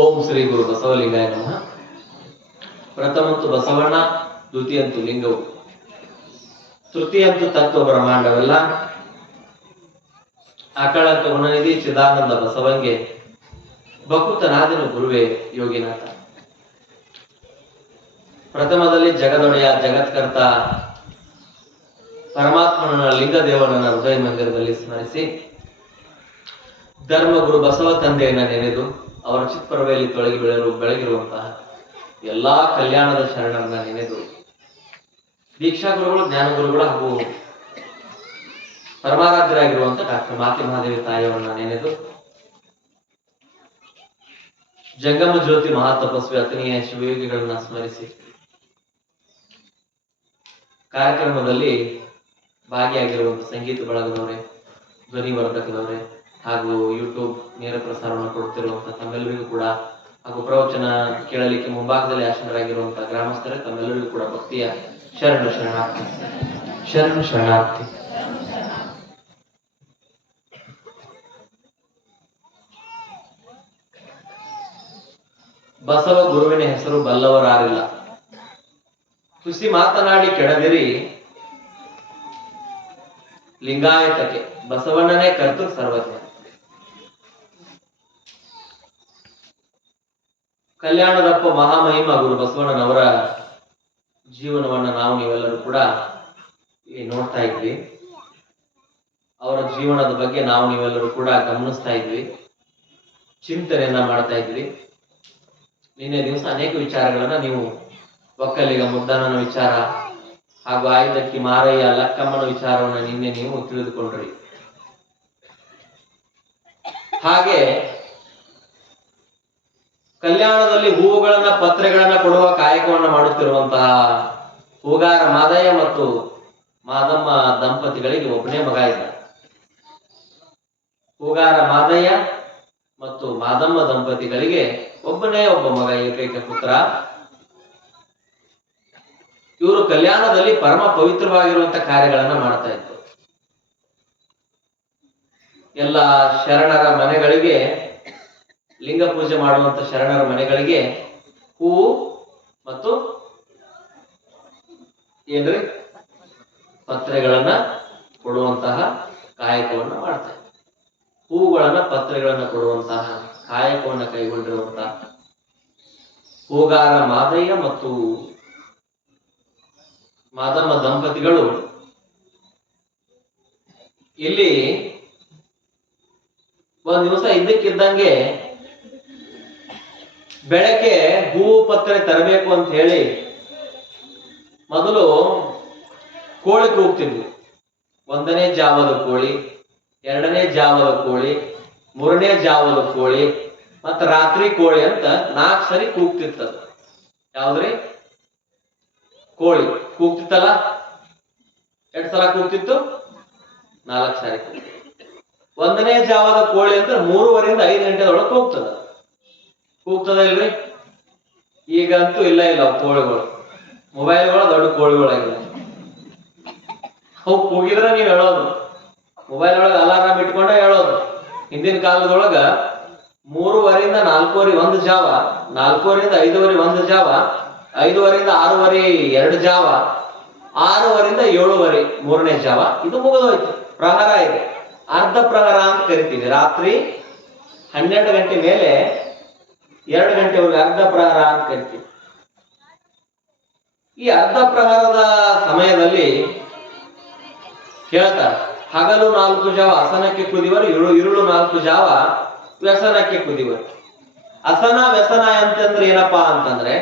ಓಂ ಶ್ರೀ ಗುರು ಬಸವಲಿಂಗಾಯ ನಮಃ. ಪ್ರಥಮಂತು ಬಸವಣ್ಣ, ದ್ವಿತೀಯಂತು ಲಿಂಗವು, ತೃತೀಯಂತು ತತ್ವ ಬ್ರಹ್ಮಾಂಡವೆಲ್ಲ, ಅಕಳಂತ ಗುಣನಿಧಿ ಚಿದಾನಂದ ಬಸವಂಗೆ ಬಕುತನಾದಿನ ಗುರುವೇ ಯೋಗಿನಾಥ. ಪ್ರಥಮದಲ್ಲಿ ಜಗದೊಡೆಯ ಜಗತ್ಕರ್ತ ಪರಮಾತ್ಮನ ಲಿಂಗದೇವನನ್ನ ಹೃದಯ ಮಂದಿರದಲ್ಲಿ ಸ್ಮರಿಸಿ, ಧರ್ಮಗುರು ಬಸವ ತಂದೆಯನ್ನ ನೆನೆದು ಅವರ ಚಿತ್ಪರವೆಯಲ್ಲಿ ತೊಳಗಿ ಬೆಳಗಿರುವಂತಹ ಎಲ್ಲಾ ಕಲ್ಯಾಣದ ಶರಣರನ್ನ ನೆನೆದು, ದೀಕ್ಷಾ ಗುರುಗಳು, ಜ್ಞಾನ ಗುರುಗಳು ಹಾಗೂ ಪರಮಾರಾಧ್ಯರಾಗಿರುವಂತಹ ಡಾಕ್ಟರ್ ಮಾತಿ ಮಹಾದೇವಿ ತಾಯಿಯವರನ್ನ ನೆನೆದು, ಜಂಗಮ ಜ್ಯೋತಿ ಮಹಾತಪಸ್ವಿ ಅತನೀಯ ಶಿವಯೋಗಿಗಳನ್ನ ಸ್ಮರಿಸಿ, ಕಾರ್ಯಕ್ರಮದಲ್ಲಿ ಭಾಗಿಯಾಗಿರುವಂತಹ ಸಂಗೀತ ಬಳಗದವರೇ, ಧ್ವನಿ ವರ್ಧಕದವರೇ ಹಾಗೂ ಯೂಟ್ಯೂಬ್ ನೇರ ಪ್ರಸಾರವನ್ನು ಕೊಡುತ್ತಿರುವಂತಹ ತಮ್ಮೆಲ್ಲರಿಗೂ ಕೂಡ, ಹಾಗೂ ಪ್ರವಚನ ಕೇಳಲಿಕ್ಕೆ ಮುಂಭಾಗದಲ್ಲಿ ಆಸೀನರಾಗಿರುವಂತಹ ಗ್ರಾಮಸ್ಥರೇ ತಮ್ಮೆಲ್ಲರಿಗೂ ಕೂಡ ಭಕ್ತಿಯ ಶರಣು ಶರಣಾರ್ಥಿ. ಶರಣು ಶರಣಾರ್ಥಿ. ಬಸವ ಗುರುವಿನ ಹೆಸರು ಬಲ್ಲವರಾರಿಲ್ಲ. ತುಸಿ ಮಾತನಾಡಿ ಕೆಡದಿರಿ ಲಿಂಗಾಯತಕ್ಕೆ, ಬಸವಣ್ಣನೇ ಕರ್ತೃ ಸರ್ವಜ್ಞ. ಕಲ್ಯಾಣದಪ್ಪ ಮಹಾಮಹಿಮ ಗುರು ಬಸವಣ್ಣನವರ ಜೀವನವನ್ನ ನಾವು ನೀವೆಲ್ಲರೂ ಕೂಡ ನೋಡ್ತಾ ಇದ್ವಿ. ಅವರ ಜೀವನದ ಬಗ್ಗೆ ನಾವು ನೀವೆಲ್ಲರೂ ಕೂಡ ಗಮನಿಸ್ತಾ ಇದ್ವಿ, ಚಿಂತನೆಯನ್ನ ಮಾಡ್ತಾ ಇದ್ವಿ. ನಿನ್ನೆ ದಿವಸ ಅನೇಕ ವಿಚಾರಗಳನ್ನ ನೀವು ಒಕ್ಕಲಿಗ ಮುದ್ದನನ ವಿಚಾರ ಹಾಗೂ ಆಯುಧಕ್ಕಿ ಮಾರಯ್ಯ ಲಕ್ಕಮ್ಮನ ವಿಚಾರವನ್ನ ನಿನ್ನೆ ನೀವು ತಿಳಿದುಕೊಂಡ್ರಿ. ಹಾಗೆ ಕಲ್ಯಾಣದಲ್ಲಿ ಹೂವುಗಳನ್ನ ಪತ್ರೆಗಳನ್ನ ಕೊಡುವ ಕಾಯಕವನ್ನ ಮಾಡುತ್ತಿರುವಂತಹ ಹೂಗಾರ ಮಾದಯ್ಯ ಮತ್ತು ಮಾದಮ್ಮ ದಂಪತಿಗಳಿಗೆ ಒಬ್ಬನೇ ಮಗ ಇದ್ದ. ಹೂಗಾರ ಮಾದಯ್ಯ ಮತ್ತು ಮಾದಮ್ಮ ದಂಪತಿಗಳಿಗೆ ಒಬ್ಬನೇ ಒಬ್ಬ ಮಗ, ಏಕೈಕ ಪುತ್ರ. ಇವರು ಕಲ್ಯಾಣದಲ್ಲಿ ಪರಮ ಪವಿತ್ರವಾಗಿರುವಂತಹ ಕಾರ್ಯಗಳನ್ನ ಮಾಡ್ತಾ ಇದ್ರು. ಎಲ್ಲ ಶರಣರ ಮನೆಗಳಿಗೆ, ಲಿಂಗ ಪೂಜೆ ಮಾಡುವಂತ ಶರಣರ ಮನೆಗಳಿಗೆ ಹೂವು ಮತ್ತು ಏನ್ರಿ ಪತ್ರೆಗಳನ್ನ ಕೊಡುವಂತಹ ಕಾಯಕವನ್ನ ಮಾಡ್ತಾ ಇದ್ರು. ಹೂವುಗಳನ್ನ ಪತ್ರೆಗಳನ್ನ ಕೊಡುವಂತಹ ಕಾಯಕವನ್ನ ಕೈಗೊಂಡಿರುವಂತಹ ಹೂಗಾರ ಮಾದಯ್ಯ ಮತ್ತು ಮಾದಮ್ಮ ದಂಪತಿಗಳು ಇಲ್ಲಿ ಒಂದ್ ದಿವಸ ಇದ್ದಕ್ಕಿದ್ದಂಗೆ ಬೆಳಗ್ಗೆ ಹೂವು ಪತ್ರೆ ತರಬೇಕು ಅಂತ ಹೇಳಿ ಮೊದಲು ಕೋಳಿ ಕೂಗ್ತಿದ್ವಿ. 1ನೇ ಜಾವದ ಕೋಳಿ, 2ನೇ ಜಾವದ ಕೋಳಿ, 3ನೇ ಜಾವದ ಕೋಳಿ, ಮತ್ತ ರಾತ್ರಿ ಕೋಳಿ ಅಂತ 4 ಸರಿ ಕೂಗ್ತಿತ್ತ. ಯಾವ್ದ್ರಿ? ಕೋಳಿ ಕೂಗ್ತಿತ್ತಲ್ಲ. 2 ಸಲ ಕೂಗ್ತಿತ್ತು, 4 ಸಾರಿ ಕೂಗ್ತಿತ್ತು. 1ನೇ ಜಾವದ ಕೋಳಿ ಅಂತ 3:15 5 ಗಂಟೆದೊಳಗೆ ಕೂಗ್ತದ ಇಲ್ರಿ? ಈಗಂತೂ ಇಲ್ಲ ಕೋಳಿಗಳು, ಮೊಬೈಲ್ಗಳು ದೊಡ್ಡ ಕೋಳಿಗಳಾಗಿಲ್ಲ. ಅವು ಕೂಗಿದ್ರೆ ನೀವು ಹೇಳೋದು, ಮೊಬೈಲ್ ಒಳಗೆ ಅಲಾರಾಮ್ ಇಟ್ಕೊಂಡ ಹೇಳೋದು. ಹಿಂದಿನ ಕಾಲದೊಳಗ 3:15 4:15 1 ಜಾವ, 4:15 5:15 1 ಜಾವ, 5:15 6:30 2 ಜಾವ, 6:15 7:30 3ನೇ ಜಾವ. ಇದು ಮುಗಿದೋಯ್ತು. ಪ್ರಹರ ಇದೆ, ಅರ್ಧ ಪ್ರಹರ ಅಂತ ಕರಿತೀವಿ. ರಾತ್ರಿ 12 ಗಂಟೆ ಮೇಲೆ 2 ಗಂಟೆವರೆಗೆ ಅರ್ಧ ಪ್ರಹರ ಅಂತ ಕರಿತೀವಿ. ಈ ಅರ್ಧ ಪ್ರಹರದ ಸಮಯದಲ್ಲಿ ಹೇಳ್ತಾರೆ, ಹಗಲು 4 ಜಾವ ಅಸನಕ್ಕೆ ಕುದಿವರು, ಇರುಳು 4 ಜಾವ ವ್ಯಸನಕ್ಕೆ ಕುದಿವರು. ಅಸನ ವ್ಯಸನ ಅಂತಂದ್ರೆ ಏನಪ್ಪಾ ಅಂತಂದ್ರೆ,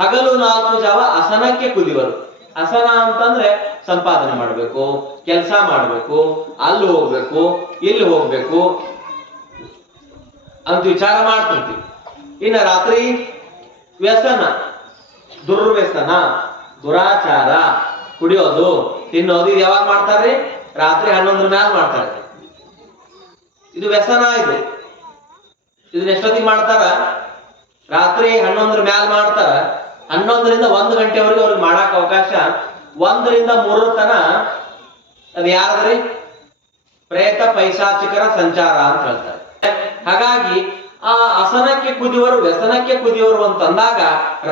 ಹಗಲು 4 ಜಾವ ಅಸನಕ್ಕೆ ಕುದಿವರು. ಅಸನ ಅಂತಂದ್ರೆ ಸಂಪಾದನೆ ಮಾಡ್ಬೇಕು, ಕೆಲಸ ಮಾಡ್ಬೇಕು, ಅಲ್ಲಿ ಹೋಗ್ಬೇಕು, ಇಲ್ಲಿ ಹೋಗ್ಬೇಕು ಅಂತ ವಿಚಾರ ಮಾಡ್ತಿರ್ತೀವಿ. ಇನ್ನ ರಾತ್ರಿ ವ್ಯಸನ, ದುರ್ವ್ಯಸನ, ದುರಾಚಾರ, ಕುಡಿಯೋದು, ತಿನ್ನೋದು, ಇದು ಯಾವಾಗ ಮಾಡ್ತಾರ್ರಿ? ರಾತ್ರಿ 11 ಮ್ಯಾಲ ಮಾಡ್ತಾರೆ. ಇದು ವ್ಯಸನ. ಇದನ್ನ ಎಷ್ಟೊತ್ತಿಗೆ ಮಾಡ್ತಾರ? ರಾತ್ರಿ 11 ಮ್ಯಾಲ ಮಾಡ್ತಾರ. 11ರಿಂದ 1 ಗಂಟೆವರೆಗೆ ಅವ್ರಿಗೆ ಮಾಡಾಕ ಅವಕಾಶ. 1ರಿಂದ 3 ತನ ಅದು ಯಾರದ್ರಿ? ಪ್ರೇತ ಪೈಶಾಚಿಕರ ಸಂಚಾರ ಅಂತ ಹೇಳ್ತಾರೆ. ಹಾಗಾಗಿ ಆ ಅಸನಕ್ಕೆ ಕುದಿಯವರು ವ್ಯಸನಕ್ಕೆ ಕುದಿಯವರು ಅಂತಂದಾಗ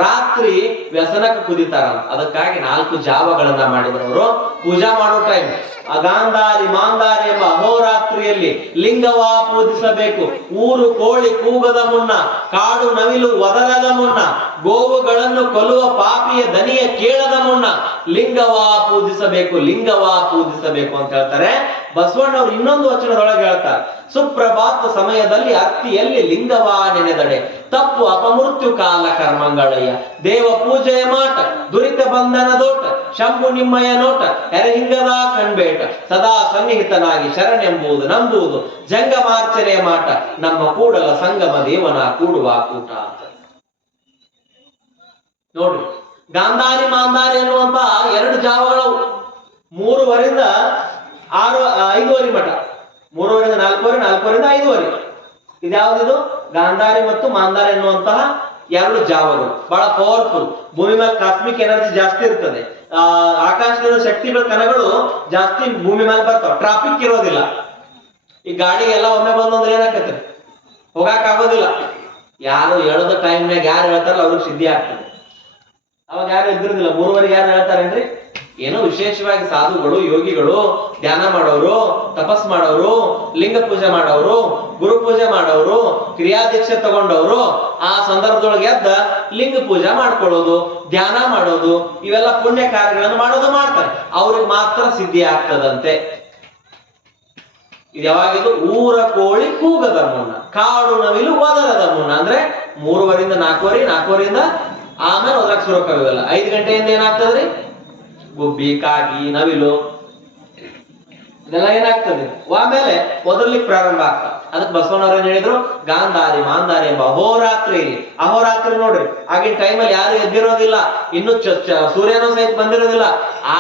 ರಾತ್ರಿ ವ್ಯಸನಕ್ಕೆ ಕುದಿತಾರ. ಅದಕ್ಕಾಗಿ 4 ಜಾವಗಳನ್ನ ಮಾಡಿದವರು ಪೂಜಾ ಮಾಡೋ ಟೈಮ್ ಅಗಾಂಧಾರಿ ಮಾಂಧಾರಿ ಎಂಬ ಅಹೋರಾತ್ರಿಯಲ್ಲಿ ಲಿಂಗವ ಪೂಜಿಸಬೇಕು. ಊರು ಕೋಳಿ ಕೂಗದ ಮುನ್ನ, ಕಾಡು ನವಿಲು ಒದರದ ಮುನ್ನ, ಗೋವುಗಳನ್ನು ಕೊಲ್ಲುವ ಪಾಪಿಯ ದನಿಯ ಕೇಳದ ಮುನ್ನ ಲಿಂಗವ ಪೂಜಿಸಬೇಕು, ಲಿಂಗವ ಪೂಜಿಸಬೇಕು ಅಂತ ಹೇಳ್ತಾರೆ. ಬಸವಣ್ಣವ್ರು ಇನ್ನೊಂದು ವಚನದೊಳಗೆ ಹೇಳ್ತಾರೆ, ಸುಪ್ರಭಾತ ಸಮಯದಲ್ಲಿ ಅತ್ತಿಯಲ್ಲಿ ಲಿಂಗವ ನೆನೆದಡೆ ತಪ್ಪು ಅಪಮೃತ್ಯು ಕಾಲ ಕರ್ಮಂಗಳಯ್ಯ. ದೇವ ಪೂಜೆಯ ಮಾಟ ದುರಿತ ಬಂಧನ ದೋಟ ಶಂಭು ನಿಮ್ಮಯ ನೋಟ ಎರೆಹಿಂಗದ ಕಣ್ಬೇಟ ಸದಾ ಸನ್ನಿಹಿತನಾಗಿ ಶರಣೆಂಬುದು ನಂಬುವುದು ಜಂಗಮಾರ್ಚನೆಯ ಮಾಟ ನಮ್ಮ ಕೂಡಲ ಸಂಗಮ ದೇವನ ಕೂಡುವ ಕೂಟ ಅಂತ ನೋಡ್ರಿ. ಗಾಂಧಾರಿ ಮಾಂಧಾರಿ ಅನ್ನುವಂತ 2 ಜಾವಗಳವು 3ವರೆಯಿಂದ 5ವರೆ ಮಠ, 3ವರೆಯಿಂದ 4ವರೆ, 4ವರೆಯಿಂದ 5ವರೆ. ಇದ್ಯಾವುದಿದು? ಗಾಂಧಾರಿ ಮತ್ತು ಮಾಂಧಾರಿ ಎನ್ನುವಂತಹ 2 ಜಾವಗಳು ಬಹಳ ಪವರ್ಫುಲ್. ಭೂಮಿ ಮೇಲೆ ಕಾಸ್ಮಿಕ್ ಎನರ್ಜಿ ಜಾಸ್ತಿ ಇರ್ತದೆ. ಆಕಾಶದ ಶಕ್ತಿಗಳ ಕಣಗಳು ಜಾಸ್ತಿ ಭೂಮಿ ಮೇಲೆ ಬರ್ತಾವ. ಟ್ರಾಫಿಕ್ ಇರೋದಿಲ್ಲ. ಈ ಗಾಡಿ ಎಲ್ಲ ಒಮ್ಮೆ ಬಂದಂದ್ರೆ ಏನಾಕತ್ರಿ, ಹೋಗಾಕ್ ಆಗೋದಿಲ್ಲ. ಯಾರು ಹೇಳೋದ ಟೈಮ್ನಾಗ ಯಾರು ಹೇಳ್ತಾರಲ್ಲ ಅವ್ರಿಗೆ ಸಿದ್ಧಿ ಆಗ್ತದೆ. ಅವಾಗ ಯಾರು ಇದ್ದಿರೋದಿಲ್ಲ. 3ವರೆಗೆ ಯಾರು ಹೇಳ್ತಾರೇನ್ರಿ? ಏನೋ ವಿಶೇಷವಾಗಿ ಸಾಧುಗಳು, ಯೋಗಿಗಳು, ಧ್ಯಾನ ಮಾಡೋರು, ತಪಸ್ ಮಾಡೋರು, ಲಿಂಗ ಪೂಜೆ ಮಾಡೋರು, ಗುರು ಪೂಜೆ ಮಾಡೋರು, ಕ್ರಿಯಾದೀಕ್ಷೆ ತಗೊಂಡವರು ಆ ಸಂದರ್ಭದೊಳಗೆ ಎದ್ದ ಲಿಂಗ ಪೂಜೆ ಮಾಡ್ಕೊಳ್ಳೋದು, ಧ್ಯಾನ ಮಾಡೋದು, ಇವೆಲ್ಲ ಪುಣ್ಯ ಕಾರ್ಯಗಳನ್ನು ಮಾಡೋದು ಮಾಡ್ತಾರೆ. ಅವ್ರಿಗೆ ಮಾತ್ರ ಸಿದ್ಧಿ ಆಗ್ತದಂತೆ. ಇದು ಯಾವಾಗಿದು? ಊರ ಕೋಳಿ ಕೂಗದ ಮುನ್ನ, ಕಾಡು ನವಿಲು ಒದರದ ಮುನ್ನ. ಅಂದ್ರೆ 3ವರೆಯಿಂದ 4ವರೆ, 4ವರೆಯಿಂದ ಆಮೇಲೆ ಒದರಕ್ ಶುರುವಾಗಲ್ಲ. 5 ಗಂಟೆಯಿಂದ ಏನಾಗ್ತದ್ರಿ? ಗುಬ್ಬಿ, ಕಾಗಿ, ನವಿಲು ಇದೆಲ್ಲ ಏನಾಗ್ತದೆ ಆಮೇಲೆ ಒದರ್ಲಿಕ್ಕೆ ಪ್ರಾರಂಭ ಆಗ್ತದೆ. ಅದಕ್ಕೆ ಬಸವಣ್ಣವ್ರು ಏನ್ ಹೇಳಿದ್ರು? ಗಾಂಧಾರಿ ಮಾಂಧಾರಿ ಎಂಬ ಅಹೋರಾತ್ರಿಯಲ್ಲಿ. ಅಹೋರಾತ್ರಿ ನೋಡ್ರಿ, ಆಗಿನ ಟೈಮಲ್ಲಿ ಯಾರು ಎದ್ದಿರೋದಿಲ್ಲ, ಇನ್ನು ಸೂರ್ಯನೂ ಸಹಿತ ಬಂದಿರೋದಿಲ್ಲ.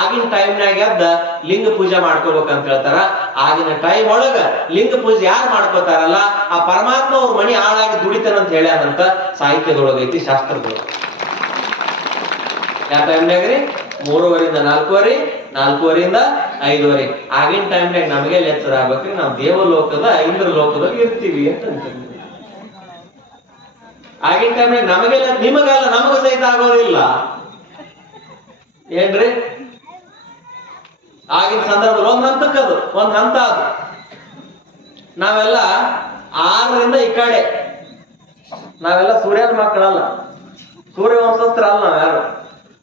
ಆಗಿನ ಟೈಮ್ನಾಗ ಎದ್ದ ಲಿಂಗ ಪೂಜೆ ಮಾಡ್ಕೋಬೇಕಂತ ಹೇಳ್ತಾರ. ಆಗಿನ ಟೈಮ್ ಒಳಗ ಲಿಂಗ ಪೂಜೆ ಯಾರು ಮಾಡ್ಕೋತಾರಲ್ಲ ಆ ಪರಮಾತ್ಮ ಅವ್ರ ಮಣಿ ಹಾಳಾಗಿ ದುಡಿತಾನಂತ ಹೇಳ್ಯಾನಂತ ಸಾಹಿತ್ಯದೊಳಗೈತಿ, ಶಾಸ್ತ್ರದೊಳಗ. ಯಾವ ಟೈಮ್ನಾಗ್ರಿ? 3ವರೆಯಿಂದ 4ವರೆ, 4ವರೆಯಿಂದ 5ವರೆ. ಆಗಿನ ಟೈಮ್ನಾಗ ನಮಗೆ ಎಚ್ಚರ ಆಗ್ಬೇಕ್ರಿ, ನಾವು ದೇವಲೋಕದ ಇಂದ್ರ ಲೋಕದಲ್ಲಿ ಇರ್ತೀವಿ ಅಂತ ಅಂತೀವಿ. ಆಗಿನ ಟೈಮ್ನಾಗ ನಮಗೆಲ್ಲ, ನಿಮಗಲ್ಲ, ನಮಗ ಸಹಿತ ಆಗೋದಿಲ್ಲ ಏನ್ರಿ? ಆಗಿನ ಸಂದರ್ಭದಲ್ಲಿ ಒಂದ್ ಹಂತಕ್ಕದು, ಒಂದ್ ಹಂತ ಅದು. ನಾವೆಲ್ಲ 6ರಿಂದ ಈ ಕಡೆ, ನಾವೆಲ್ಲ ಸೂರ್ಯನ ಮಕ್ಕಳಲ್ಲ, ಸೂರ್ಯವಂಶಸ್ತ್ರ ಅಲ್ಲ ನಾವ್ ಯಾರು.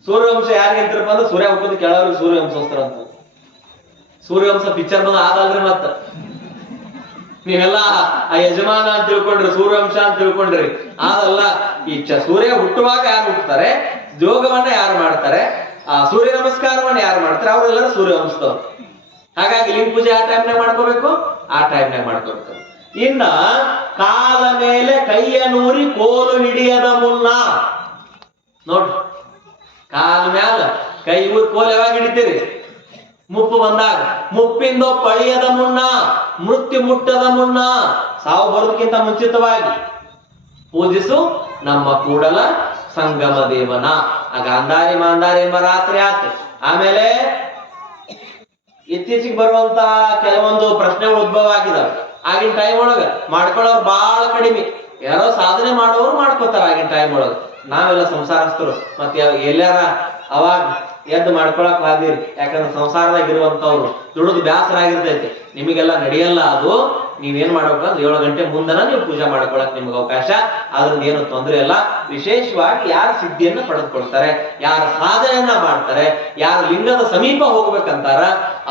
ಸೂರ್ಯವಂಶ ಯಾರಿಗಿಂತರಪ್ಪ ಅಂದ್ರೆ ಸೂರ್ಯ ಹುಟ್ಟೋದು ಕೆಳವ್ರಿಗೆ ಸೂರ್ಯವಂಶಸ್ತ್ರ ಅಂತ. ಸೂರ್ಯವಂಶ ಪಿಕ್ಚರ್ ಬಂದ ಆದಲ್ರಿ. ಮತ್ತ ನೀವೆಲ್ಲ ಆ ಯಜಮಾನ ಅಂತ ತಿಳ್ಕೊಂಡ್ರಿ, ಸೂರ್ಯವಂಶ ಅಂತ ತಿಳ್ಕೊಂಡ್ರಿ. ಆದಲ್ಲ. ಈ ಸೂರ್ಯ ಹುಟ್ಟುವಾಗ ಯಾರು ಹುಟ್ಟುತ್ತಾರೆ, ಯೋಗವನ್ನ ಯಾರು ಮಾಡ್ತಾರೆ, ಆ ಸೂರ್ಯ ನಮಸ್ಕಾರವನ್ನ ಯಾರು ಮಾಡ್ತಾರೆ, ಅವರೆಲ್ಲರೂ ಸೂರ್ಯವಂಶದವ್ರು. ಹಾಗಾಗಿ ಲಿಂಗ ಪೂಜೆ ಆ ಟೈಮ್ನಾಗ ಮಾಡ್ಕೋಬೇಕು, ಆ ಟೈಮ್ನಾಗ ಮಾಡ್ಕೋಬೇಕು. ಇನ್ನ ಕಾಲ ಮೇಲೆ ಕೈಯ ನೂರಿ ಕೋಲು ಹಿಡಿಯದ ಮುನ್ನ ನೋಡ್ರಿ, ಕಾಲ ಮ್ಯಾಲ ಕೈ ಊರ್ ಕೋಲ್ ಯಾವಾಗ ಹಿಡಿತೀರಿ? ಮುಪ್ಪು ಬಂದಾಗ. ಮುಪ್ಪಿಂದ ಪಳಿಯದ ಮುನ್ನ, ಮೃತ್ಯು ಮುಟ್ಟದ ಮುನ್ನ, ಸಾವು ಬರೋದಕ್ಕಿಂತ ಮುಂಚಿತವಾಗಿ ಪೂಜಿಸು ನಮ್ಮ ಕೂಡಲ ಸಂಗಮ ದೇವನ. ಆ ಗಾಂಧಾರಿ ಮಾಂಧಾರಿ ಎಂಬ ರಾತ್ರಿ ಆತು. ಆಮೇಲೆ ಇತ್ತೀಚೆಗೆ ಬರುವಂತಹ ಕೆಲವೊಂದು ಪ್ರಶ್ನೆಗಳು ಉದ್ಭವ ಆಗಿದಾವೆ. ಆಗಿನ ಟೈಮ್ ಒಳಗ ಮಾಡ್ಕೊಳ್ಳೋರು ಬಹಳ ಕಡಿಮೆ. ಯಾರೋ ಸಾಧನೆ ಮಾಡೋರು ಮಾಡ್ಕೋತಾರ ಆಗಿನ ಟೈಮ್ ಒಳಗ. ನಾವೆಲ್ಲ ಸಂಸಾರಸ್ಥರು ಮತ್ತೆ ಎಲ್ಲಾರ ಅವಾಗ ಎದ್ದು ಮಾಡ್ಕೊಳಕ್ ಬಾದಿರಿ. ಯಾಕಂದ್ರೆ ಸಂಸಾರದಾಗ ಇರುವಂತವ್ರು ದುಡಿದು ಬ್ಯಾಸರ ಆಗಿರ್ತೈತಿ. ನಿಮಗೆಲ್ಲ ನಡೆಯಲ್ಲ ಅದು. ನೀವೇನ್ ಮಾಡ್ಬೇಕಂದ್ರೆ 7 ಗಂಟೆ ಮುಂದನ ನೀವು ಪೂಜೆ ಮಾಡ್ಕೊಳಕ್ ನಿಮ್ಗೆ ಅವಕಾಶ. ಅದ್ರಿಂದ ಏನು ತೊಂದರೆ ಇಲ್ಲ. ವಿಶೇಷವಾಗಿ ಯಾರು ಸಿದ್ಧಿಯನ್ನ ಪಡೆದುಕೊಳ್ತಾರೆ, ಯಾರು ಸಾಧನೆಯನ್ನ ಮಾಡ್ತಾರೆ, ಯಾರು ಲಿಂಗದ ಸಮೀಪ ಹೋಗ್ಬೇಕಂತಾರ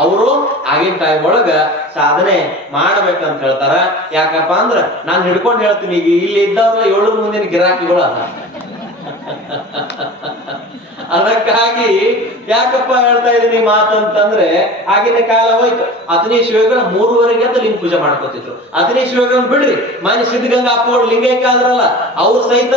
ಅವರು ಆಗಿನ ಟೈಮ್ ಒಳಗ ಸಾಧನೆ ಮಾಡ್ಬೇಕಂತ ಹೇಳ್ತಾರ. ಯಾಕಪ್ಪ ಅಂದ್ರ ನಾನ್ ಹಿಡ್ಕೊಂಡು ಹೇಳ್ತೀನಿ, ಈಗ ಇಲ್ಲಿ ಇದ್ದವ್ರ 7 ಮುಂದಿನ ಗಿರಾಕಿಗಳು ಅದ. ಅದಕ್ಕಾಗಿ ಯಾಕಪ್ಪ ಹೇಳ್ತಾ ಇದೀನಿ ಮಾತಂತಂದ್ರೆ, ಆಗಿನ ಕಾಲ ಹೋಯ್ತು. ಅತನಿ ಶಿವಗಳ 3ವರೆಗೆ ಅಂತ ಲಿಂಗ ಪೂಜೆ ಮಾಡ್ಕೊತಿದ್ರು. ಅತನಿ ಶಿವಗಳನ್ನ ಬಿಡ್ರಿ, ಮಾನ್ಯ ಸಿದ್ಧಗಂಗಾ ಅಪ್ಪೋಳು ಲಿಂಗೈಕ್ಯ ಆದ್ರಲ್ಲ, ಅವ್ರು ಸಹಿತ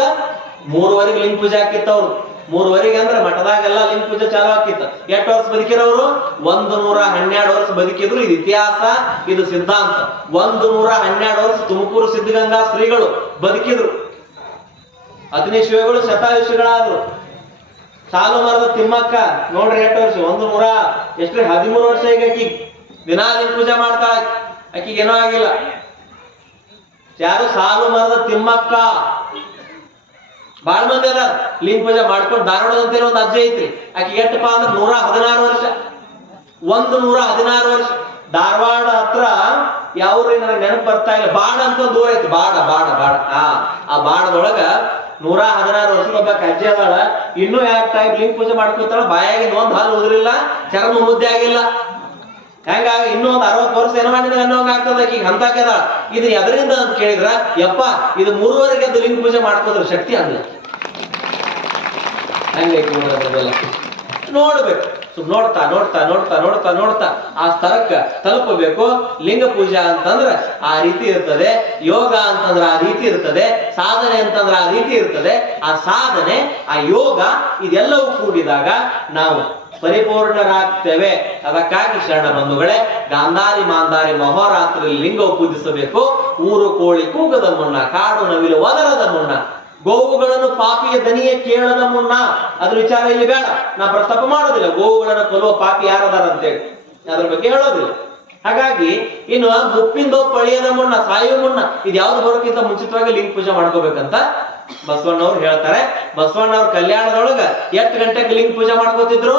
3ವರೆಗೆ ಲಿಂಗ ಪೂಜೆ ಹಾಕಿತ್ತು. ಅವ್ರು 3ವರೆಗೆ ಅಂದ್ರೆ ಮಠದಾಗೆಲ್ಲ ಲಿಂಗ ಪೂಜೆ ಚಾಲು ಹಾಕಿತ್ತು. 8 ವರ್ಷ ಬದುಕಿರೋರು 112 ವರ್ಷ ಬದುಕಿದ್ರು. ಇದು ಇತಿಹಾಸ, ಇದು ಸಿದ್ಧಾಂತ. 112 ವರ್ಷ ತುಮಕೂರು ಸಿದ್ಧಗಂಗಾ ಶ್ರೀಗಳು ಬದುಕಿದ್ರು. ಅತನಿ ಶಿವಗಳು ಶತಾಯುಷಿಗಳಾದ್ರು. ಸಾಲು ಮರದ ತಿಮ್ಮಕ್ಕ ನೋಡ್ರಿ 8 ವರ್ಷ, 13 ವರ್ಷ ಈಗ ಆಕಿ ದಿನಾ ಲಿಂಗ ಪೂಜೆ ಮಾಡ್ತಾಳ. ಆಕಿಗೆ ಏನೋ ಆಗಿಲ್ಲ. ಯಾರು ಸಾಲು ಮರದ ತಿಮ್ಮಕ್ಕ ಬಾಳ ಮಂದಿ ಅದ ಲಿಂಗ ಪೂಜೆ ಮಾಡ್ಕೊಂಡು ಧಾರವಾಡದಂತೇಳಿ ಒಂದು ಅಜ್ಜೆ ಐತ್ರಿ. ಆಕೆ ಎಷ್ಟಪ್ಪ ಅಂದ್ರೆ 116 ವರ್ಷ. 116 ವರ್ಷ. ಧಾರವಾಡ ಹತ್ರ ಯಾವ್ರಿ ನನಗೆ ನೆನಪು ಬರ್ತಾ ಇಲ್ಲ, ಬಾಡ ಅಂತ ಒಂದು ಊರ ಐತಿ. ಬಾಡ ಬಾಡ ಬಾಡ ಆ ಬಾಡದೊಳಗ 116 ವರ್ಷದ ಒಬ್ಬ ಅಜ್ಜಿ ಅದಾಳ. ಇನ್ನೂ ಯಾಕೆ ಟೈಮ್ ಲಿಂಗ ಪೂಜೆ ಮಾಡ್ಕೊತಾಳ. ಬಾಯಾಗಿ ಒಂದು ಹಾಲು ಉದ್ರಿಲ್ಲ, ಚರ್ಮ ಮುದ್ದೆ ಆಗಿಲ್ಲ. ಹೆಂಗಾಗಿ ಇನ್ನೂ ಒಂದು 60 ವರ್ಷ ಏನೋ ಮಾಡಿದ ಅನ್ನೋಂಗ ಆಗ್ತದ. ಈಗ ಹಂತಾಕದ ಇದು ಎದರಿಂದ ಅಂತ ಕೇಳಿದ್ರ, ಯಪ್ಪ ಇದು 3ವರೆಗೆ ಅದು ಲಿಂಗ ಪೂಜೆ ಮಾಡ್ಕೋದ್ರ ಶಕ್ತಿ ಅಂದ್ಲ. ಹೆಂಗೈತಿ ನೋಡ್ರದೆಲ್ಲ ನೋಡ್ಬೇಕು. ನೋಡ್ತಾ ನೋಡ್ತಾ ನೋಡ್ತಾ ನೋಡ್ತಾ ನೋಡ್ತಾ ಆ ಸ್ಥಳಕ್ಕ ತಲುಪಬೇಕು. ಲಿಂಗ ಪೂಜಾ ಅಂತಂದ್ರ ಆ ರೀತಿ ಇರ್ತದೆ, ಯೋಗ ಅಂತಂದ್ರ ಆ ರೀತಿ ಇರ್ತದೆ, ಸಾಧನೆ ಅಂತಂದ್ರ ಆ ರೀತಿ ಇರ್ತದೆ. ಆ ಸಾಧನೆ, ಆ ಯೋಗ ಇದೆಲ್ಲವೂ ಕೂಡಿದಾಗ ನಾವು ಪರಿಪೂರ್ಣರಾಗ್ತೇವೆ. ಅದಕ್ಕಾಗಿ ಶರಣ ಬಂಧುಗಳೇ, ಗಾಂಧಾರಿ ಮಾಂಧಾರಿ ಮಹೋರಾತ್ರಿ ಲಿಂಗವು ಪೂಜಿಸಬೇಕು. ಊರು ಕೋಳಿ ಕೂಗದ ಮುನ್ನ, ಕಾಡು ನವಿಲು ಒದರದ ಮುನ್ನ, ಗೋವುಗಳನ್ನು ಪಾಪಿಯ ದನಿಯ ಕೇಳದ ಮುನ್ನ. ಅದ್ರ ವಿಚಾರ ಇಲ್ಲಿ ಬೇಡ, ನಾ ಪ್ರಸ್ತಾಪ ಮಾಡೋದಿಲ್ಲ. ಗೋವುಗಳನ್ನು ಕೊಲ್ಲುವ ಪಾಪಿ ಯಾರದಾರ ಅಂತೇಳಿ ಅದ್ರ ಬಗ್ಗೆ ಹೇಳೋದಿಲ್ಲ. ಹಾಗಾಗಿ ಇನ್ನು ಮುಪ್ಪಿಂದೋ ಪಳಿಯದ ಮುನ್ನ, ಸಾಯುವ ಮುನ್ನ, ಇದು ಯಾವ್ದು ಬರೋಕ್ಕಿಂತ ಮುಂಚಿತವಾಗಿ ಲಿಂಗ ಪೂಜೆ ಮಾಡ್ಕೋಬೇಕಂತ ಬಸವಣ್ಣವ್ರು ಹೇಳ್ತಾರೆ. ಬಸವಣ್ಣವ್ರ ಕಲ್ಯಾಣದೊಳಗ ಎಷ್ಟು ಗಂಟೆಗೆ ಲಿಂಗ ಪೂಜೆ ಮಾಡ್ಕೋತಿದ್ರು?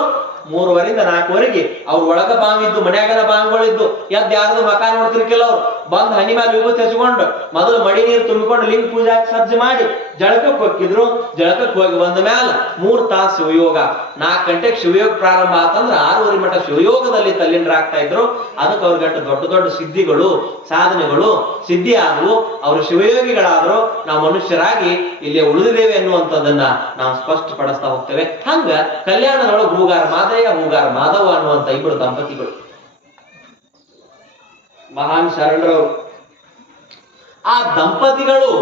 3ವರೆಯಿಂದ 4ವರೆಗೆ. ಅವ್ರ ಒಳಗ ಬಾವಿದ್ದು, ಮನ್ಯಾಗನ ಬಾವಿಗಳಿದ್ದು. ಎದ್ದು ಯಾರ್ದು ಮಕ ನೋಡ್ತಿರ್ಕಿಲ್ಲ. ಅವ್ರು ಬಂದ್ ಹನಿ ಮೇಲೆ ವಿಭೂತಿ ಹಚ್ಕೊಂಡು ಮೊದಲು ಮಡಿ ನೀರು ತುಂಬಿಕೊಂಡು ಲಿಂಗ ಪೂಜೆ ಸಜ್ಜು ಮಾಡಿ ಜಳಕಕ್ಕೆ ಹೋಗಿದ್ರು. ಜಳಕಕ್ಕೆ ಹೋಗಿ ಬಂದ ಮ್ಯಾಲ 3 ತಾಸು ಶಿವಯೋಗ. 4 ಗಂಟೆಗೆ ಶಿವಯೋಗ ಪ್ರಾರಂಭ ಆತಂದ್ರ 6ವರೆ ಮಠ ಶಿವಯೋಗದಲ್ಲಿ ತಲ್ಲೀನರಾಗ್ತಾ ಇದ್ರು. ಅದಕ್ಕೆ ಅವ್ರಿಗಟ್ಟು ದೊಡ್ಡ ದೊಡ್ಡ ಸಿದ್ಧಿಗಳು, ಸಾಧನೆಗಳು ಸಿದ್ಧಿ ಆದವು. ಅವರು ಶಿವಯೋಗಿಗಳಾದ್ರು. ನಾವು ಮನುಷ್ಯರಾಗಿ ಇಲ್ಲಿ ಉಳಿದಿದ್ದೇವೆ ಅನ್ನುವಂಥದ್ದನ್ನ ನಾವು ಸ್ಪಷ್ಟಪಡಿಸ್ತಾ ಹೋಗ್ತೇವೆ. ಹಂಗ ಕಲ್ಯಾಣದೊಳಗೆ ಹೂಗಾರ ಮಾದಯ್ಯ, ಹೂಗಾರ ಮಾಧವ ಅನ್ನುವಂತ ಇಬ್ಬರು ದಂಪತಿಗಳು, ಮಹಾನ್ ಶರಣರವರು. ಆ ದಂಪತಿಗಳು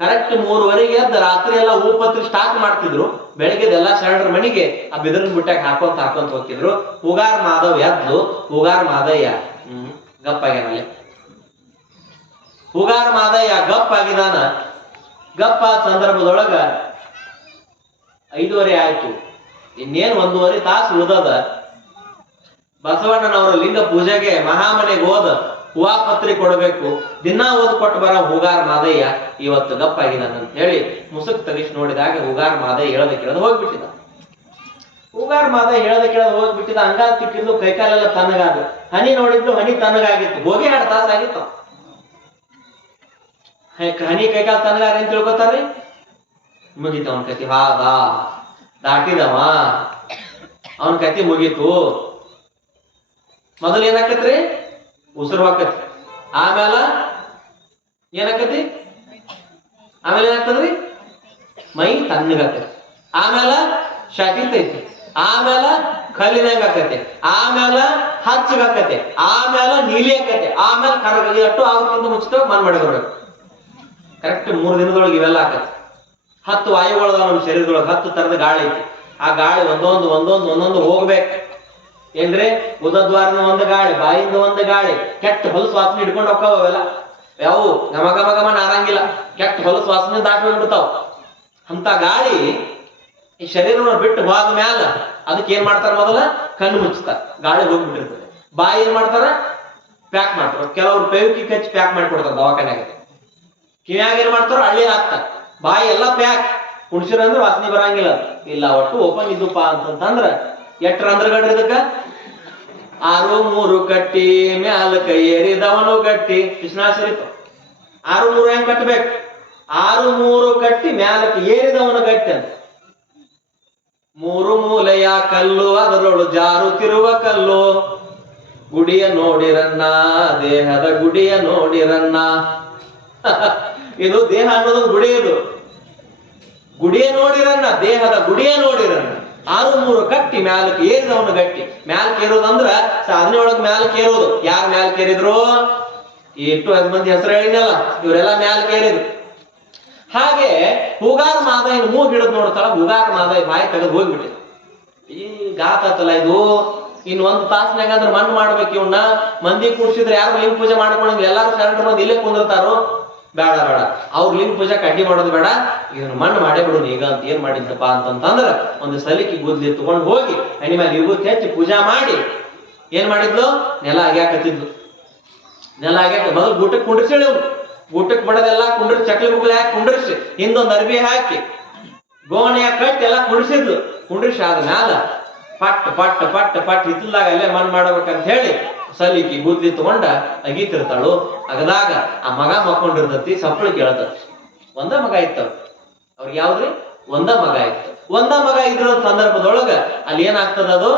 ಕರೆಕ್ಟ್ 3ವರೆಗೆ ಎದ್ದು ರಾತ್ರಿ ಎಲ್ಲ ಹೂಪತ್ರಿ ಸ್ಟಾರ್ಟ್ ಮಾಡ್ತಿದ್ರು. ಬೆಳಗ್ಗೆದೆಲ್ಲ ಶರಣರ ಮನೆಗೆ ಆ ಬಿದಿರಿನ ಬುಟ್ಟಾಗ ಹಾಕೊಂತ ಹೋಗ್ತಿದ್ರು. ಹೂಗಾರ ಮಾಧವ್ ಎದ್ದು ಹೂಗಾರ ಮಾದಯ್ಯ ಗಪ್ಪಾಗ್ಯಾನಲ್ಲಿ. ಹೂಗಾರ ಮಾದಯ್ಯ ಗಪ್ ಆಗಿದಾನ. ಗಪ್ಪ ಸಂದರ್ಭದೊಳಗ 5ವರೆ ಆಯ್ತು. ಇನ್ನೇನ್ 1.5 ತಾಸು ಉಳಿದದ. ಬಸವಣ್ಣನವರ ಲಿಂಗ ಪೂಜೆಗೆ ಮಹಾಮನೆಗೆ ಹೋದ ಹೂವಾ ಪತ್ರಿ ಕೊಡಬೇಕು. ದಿನಾ ಓದ್ ಕೊಟ್ಟು ಬರ ಹೂಗಾರ ಮಾದಯ್ಯ ಇವತ್ತು ಗಪ್ಪಾಗಿದ್ದಾನ ಅಂತ ಹೇಳಿ ಮುಸುಕ್ ತಗಿಸಿ ನೋಡಿದಾಗ ಹೂಗಾರ ಮಾದಯ್ಯ ಹೇಳದ ಕೇಳದ ಹೋಗ್ಬಿಟ್ಟಿದ. ಹೂಗಾರ ಮಾದಯ್ಯ ಹೇಳದ ಕೇಳದ ಹೋಗ್ಬಿಟ್ಟಿದ. ಅಂಗಾಲ್ ತಿಕ್ಕಿದ್ದು, ಕೈಕಾಲೆಲ್ಲ ತಣ್ಣಗಾದ. ಹನಿ ನೋಡಿದ್ದು, ಹನಿ ತಣ್ಣಗಾಗಿತ್ತು. ಹೋಗಿ 2 ತಾಸು ಆಗಿತ್ತು. ಹನಿ ಕೈಕಾಲು ತಣ್ಣಗಾರ ಏನ್ ತಿಳ್ಕೊತಾರ್ರಿ? ಮುಗೀತು ಅವನ ಕತಿ. ದಾಟಿದವ, ಅವನ ಕತಿ ಮುಗೀತು. ಮೊದಲು ಏನಾಕತ್ರಿ? ಉಸಿರು ಹಾಕತಿ. ಆಮೇಲೆ ಏನಾಕತಿ? ಆಮೇಲೆ ಏನಾಗ್ತದ್ರಿ? ಮೈ ತಣ್ಣಗಾಕತಿ. ಆಮೇಲೆ ಶಾಟಿತೈತಿ. ಆಮೇಲೆ ಕಲ್ಲಿನಂಗ ಆಕತಿ. ಆಮೇಲೆ ಹಚ್ಚಗಾಕತಿ. ಆಮೇಲೆ ನೀಲಿ ಆಕತಿ. ಆಮೇಲೆ ಕರಗ. ಅಟ್ಟು ಆಗೋಕ್ಕಿಂತ ಮುಂಚಿತವಾಗಿ ಮನ್ ಮಾಡಿ ಬರ್ಬೇಕು. ಕರೆಕ್ಟ್ 3 ದಿನದೊಳಗೆ ಇವೆಲ್ಲ ಆಕತಿ. 10 ವಾಯುಗಳದಾವ ನಮ್ಮ ಶರೀರದೊಳಗೆ. 10 ತರದ ಗಾಳಿ ಐತಿ. ಆ ಗಾಳಿ ಒಂದೊಂದು ಹೋಗ್ಬೇಕು. ಏನ್ರಿ? ಉದದ್ವಾರದ ಒಂದು ಗಾಳಿ, ಬಾಯಿಂದ ಒಂದು ಗಾಳಿ, ಕೆಟ್ಟ ಹೊಲಸು ವಾಸನೆ ಹಿಡ್ಕೊಂಡು ಹೋಗ್ತಾವ. ಅವೆಲ್ಲ ಯಾವು ಘಮ ಘಮ ಘಮ ನಾರಂಗಿಲ್ಲ. ಕೆಟ್ಟ ಹೊಲಸು ವಾಸನೆ ದಾಟಿ ಹೋಗ್ಬಿಡ್ತಾವ. ಅಂತ ಗಾಳಿ ಈ ಶರೀರವನ್ನು ಬಿಟ್ಟು ಹೋದ ಮ್ಯಾಲ ಅದಕ್ಕೆ ಏನ್ ಮಾಡ್ತಾರ? ಮೊದಲ ಕಣ್ಣು ಮುಚ್ಚುತ್ತಾರ. ಗಾಳಿ ಹೋಗ್ಬಿಟ್ಟಿರ್ತದೆ. ಬಾಯಿ ಏನ್ ಮಾಡ್ತಾರ? ಪ್ಯಾಕ್ ಮಾಡ್ತಾರ. ಕೆಲವ್ರು ಪೇವಿಕಿ ಕಚ್ಚಿ ಪ್ಯಾಕ್ ಮಾಡಿಕೊಡ್ತಾರ ದವಾಖಾನ್ಯಾಗ. ಕಿವ್ಯಾಗ ಏನ್ ಮಾಡ್ತಾರ? ಹಳ್ಳಿ ಹಾಕ್ತಾರ. ಬಾಯಿ ಎಲ್ಲ ಪ್ಯಾಕ್. ಕುಣ್ಸಿರಂದ್ರೆ ವಾಸನೆ ಬರಂಗಿಲ್ಲ. ಇಲ್ಲ, ಒಟ್ಟು ಓಪನ್ ಇದ್ದುಪ್ಪ ಅಂತಂದ್ರ ಎಟ್ರ ಅಂದ್ರಗಡ್ರಿ ಇದಕ್ಕ 6 ಕಟ್ಟಿ ಮ್ಯಾಲ ಕೈ ಏರಿದವನು ಗಟ್ಟಿ. ಕೃಷ್ಣಾಶ್ರಿತ 6 ಹೆಂಗ್ ಕಟ್ಟಬೇಕು? 6 ಕಟ್ಟಿ ಮ್ಯಾಲಕ್ಕೆ ಏರಿದವನು ಗಟ್ಟಿ ಅಂತ. 3 ಮೂಲೆಯ ಕಲ್ಲು, ಅದರೊಳು ಜಾರುತ್ತಿರುವ ಕಲ್ಲು. ಗುಡಿಯ ನೋಡಿರನ್ನ, ದೇಹದ ಗುಡಿಯ ನೋಡಿರನ್ನ. ಇದು ದೇಹ ಅನ್ನೋದು ಗುಡಿ. ಇದು ಗುಡಿಯ ನೋಡಿರನ್ನ, ದೇಹದ ಗುಡಿಯ ನೋಡಿರನ್ನ. 6 ಕಟ್ಟಿ ಮ್ಯಾಲಕ್ಕೆ ಏರಿದವನು ಗಟ್ಟಿ. ಮ್ಯಾಲಕ್ಕೆ ಏರೋದಂದ್ರ ಸಾಧನೆ ಒಳಗ್ ಮ್ಯಾಲಕ್ಕೆ ಏರೋದು. ಯಾರು ಮ್ಯಾಲಕ್ಕೆ ಏರಿದ್ರು? ಎಷ್ಟು 10 ಮಂದಿ ಹೆಸರು ಹೇಳಿದ್ನಲ್ಲ, ಇವರೆಲ್ಲ ಮ್ಯಾಲಕ್ಕೆ ಏರಿದ್ರು. ಹಾಗೆ ಹೂಗಾರ ಮಾದಯ್ಯನ ಮೂಗ್ ಹಿಡಿದು ನೋಡ್ತಾಳ. ಹೂಗಾರ ಮಾದಯ್ಯ ಬಾಯಿ ತೆಗೆದು ಹೋಗ್ಬಿಟ್ಟಿದೆ. ಈ ಗಾತಲ್ಲ ಇದು. ಇನ್ 1 ತಾಸ್ನಾಗ ಅಂದ್ರೆ ಮಣ್ಣು ಮಾಡ್ಬೇಕು ಇವನ್ನ. ಮಂದಿ ಕೂಡ್ಸಿದ್ರೆ ಯಾರು ಲಿಂಗ ಪೂಜೆ ಮಾಡ್ಕೊಂಡ್ ಎಲ್ಲಾರು ಶರಣರು ಬಂದು ಇಲ್ಲೇ ಕುಂದಿರ್ತಾರೋ? ಬೇಡ. ಅವ್ರ ಲಿಂಗ ಪೂಜೆ ಕಡ್ಡಿ ಮಾಡೋದು ಬೇಡ. ಇದನ್ನ ಮಣ್ಣು ಮಾಡೇ ಬಿಡು ಈಗ ಅಂತ. ಏನ್ ಮಾಡಿದ್ದಪ್ಪ ಅಂತಂದ್ರ ಒಂದು ಸಲಿಕೆ ಗುದ್ಲಿ ತಗೊಂಡು ಹೋಗಿ ಹಣಿ ಮೇಲೆ ವಿಭೂತಿ ಹಚ್ಚಿ ಪೂಜಾ ಮಾಡಿ ಏನ್ ಮಾಡಿದ್ಲು? ನೆಲ ಆಗ್ಯಾಕತ್ತಿದ್ಲು. ನೆಲ ಆಗೈತೆ ಮೊದಲು ಊಟಕ್ಕೆ ಕುಂಡ್ರಿಸಿ ಊಟಕ್ಕೆ ಬಡದೆಲ್ಲ ಕುಂಡ್ರಿಸಿ ಚಕ್ಲಿ ಬುಗ್ಲಿ ಹಾಕಿ ಕುಂಡ್ರಿಸಿ ಹಿಂದೊಂದು ಅರ್ಬಿ ಹಾಕಿ ಗೋಣೆಯ ಕಟ್ಟಿ ಎಲ್ಲ ಕುಡಿಸಿದ್ಲು. ಕುಂಡ್ರಿಸಿ ಆದ ಮ್ಯಾಲ ಪಟ್ ಪಟ್ ಪಟ್ ಪಟ್ ಹಿತ್ತಲ್ದಾಗ ಅಲ್ಲೇ ಮಣ್ ಮಾಡ್ಬೇಕಂತ ಹೇಳಿ ಸಲಿಕಿ ಬುದ್ಧಿ ತಗೊಂಡ ಅಗೀತಿರ್ತಾಳು. ಅಗದಾಗ ಆ ಮಗ ಮಕ್ಕೊಂಡಿರ್ತತಿ, ಸಪ್ಪಳು ಕೇಳತತಿ. ಒಂದ ಮಗ ಇತ್ತವ ಅವ್ರಿಗೆ, ಯಾವ್ದ್ರಿ? ಒಂದ ಮಗ ಇತ್ತು. ಒಂದ ಮಗ ಇದ್ರ ಸಂದರ್ಭದೊಳಗ ಅಲ್ಲಿ ಏನಾಗ್ತದ, ಅದು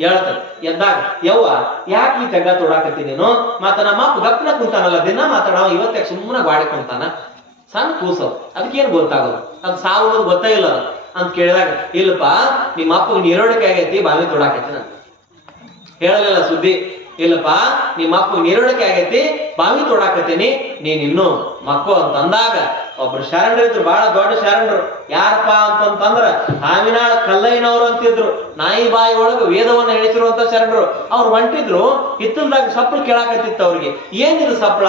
ಹೇಳ್ತದ. ಎದ್ದಾಗ ಯವ್ವ ಯಾಕೆ ಈ ಜಗ್ಗ ತೊಡಾಕತ್ತಿ ನೀನು? ಮತ್ತ ನಮ್ಮ ಅಪ್ಪ ಗಪ್ಪನ ಕುಂತಾನಲ್ಲ, ದಿನ ಮಾತಾಡವ, ಇವತ್ತ ಸುಮ್ಮನೆ ಗಾಡಿ ಕುಂತಾನ, ಸಣ್ಣ ಕೂಸವ್, ಅದಕ್ಕೇನ್ ಗೊತ್ತಾಗೋದು, ಅದು ಸಾವು ಗೊತ್ತೇ ಇಲ್ಲ ಅಂತ ಕೇಳಿದಾಗ, ಇಲ್ಲಪ್ಪ ನಿಮ್ಮ ಅಪ್ಪಗೆ ನೀರೋಡಿಕೆ ಆಗೈತಿ, ಬಾವಿ ತೊಡಾಕೈತಿ ನಾನು ಹೇಳಲಿಲ್ಲ ಸುದ್ದಿ. ಇಲ್ಲಪ್ಪ ನಿಮ್ಮ ಅಪ್ಪಗೆ ನೀರೋಡಿಕೆ ಆಗೈತಿ, ಬಾವಿ ತೊಡಾಕತ್ತೀನಿ, ನೀನ್ ಇನ್ನು ಮಕ್ಕಳು ಅಂತ ಅಂದಾಗ ಒಬ್ರು ಶರಣರು ಇದ್ರು, ಬಹಳ ದೊಡ್ಡ ಶರಣರು. ಯಾರಪ್ಪ ಅಂತಂದ್ರ ಹಾವಿನಾಳ ಕಲ್ಲಯ್ಯನವರು ಅಂತಿದ್ರು. ನಾಯಿ ಬಾಯಿ ಒಳಗ ವೇದವನ್ನ ಹೇಳಿಸಿರುವಂತ ಶರಣರು. ಅವ್ರು ಹೊಂಟಿದ್ರು, ಹಿತ್ತಲ್ದಾಗ ಸಪ್ಪಳು ಕೇಳಾಕತ್ತಿತ್ತು ಅವ್ರಿಗೆ. ಏನಿದು ಸಪ್ಪಳ,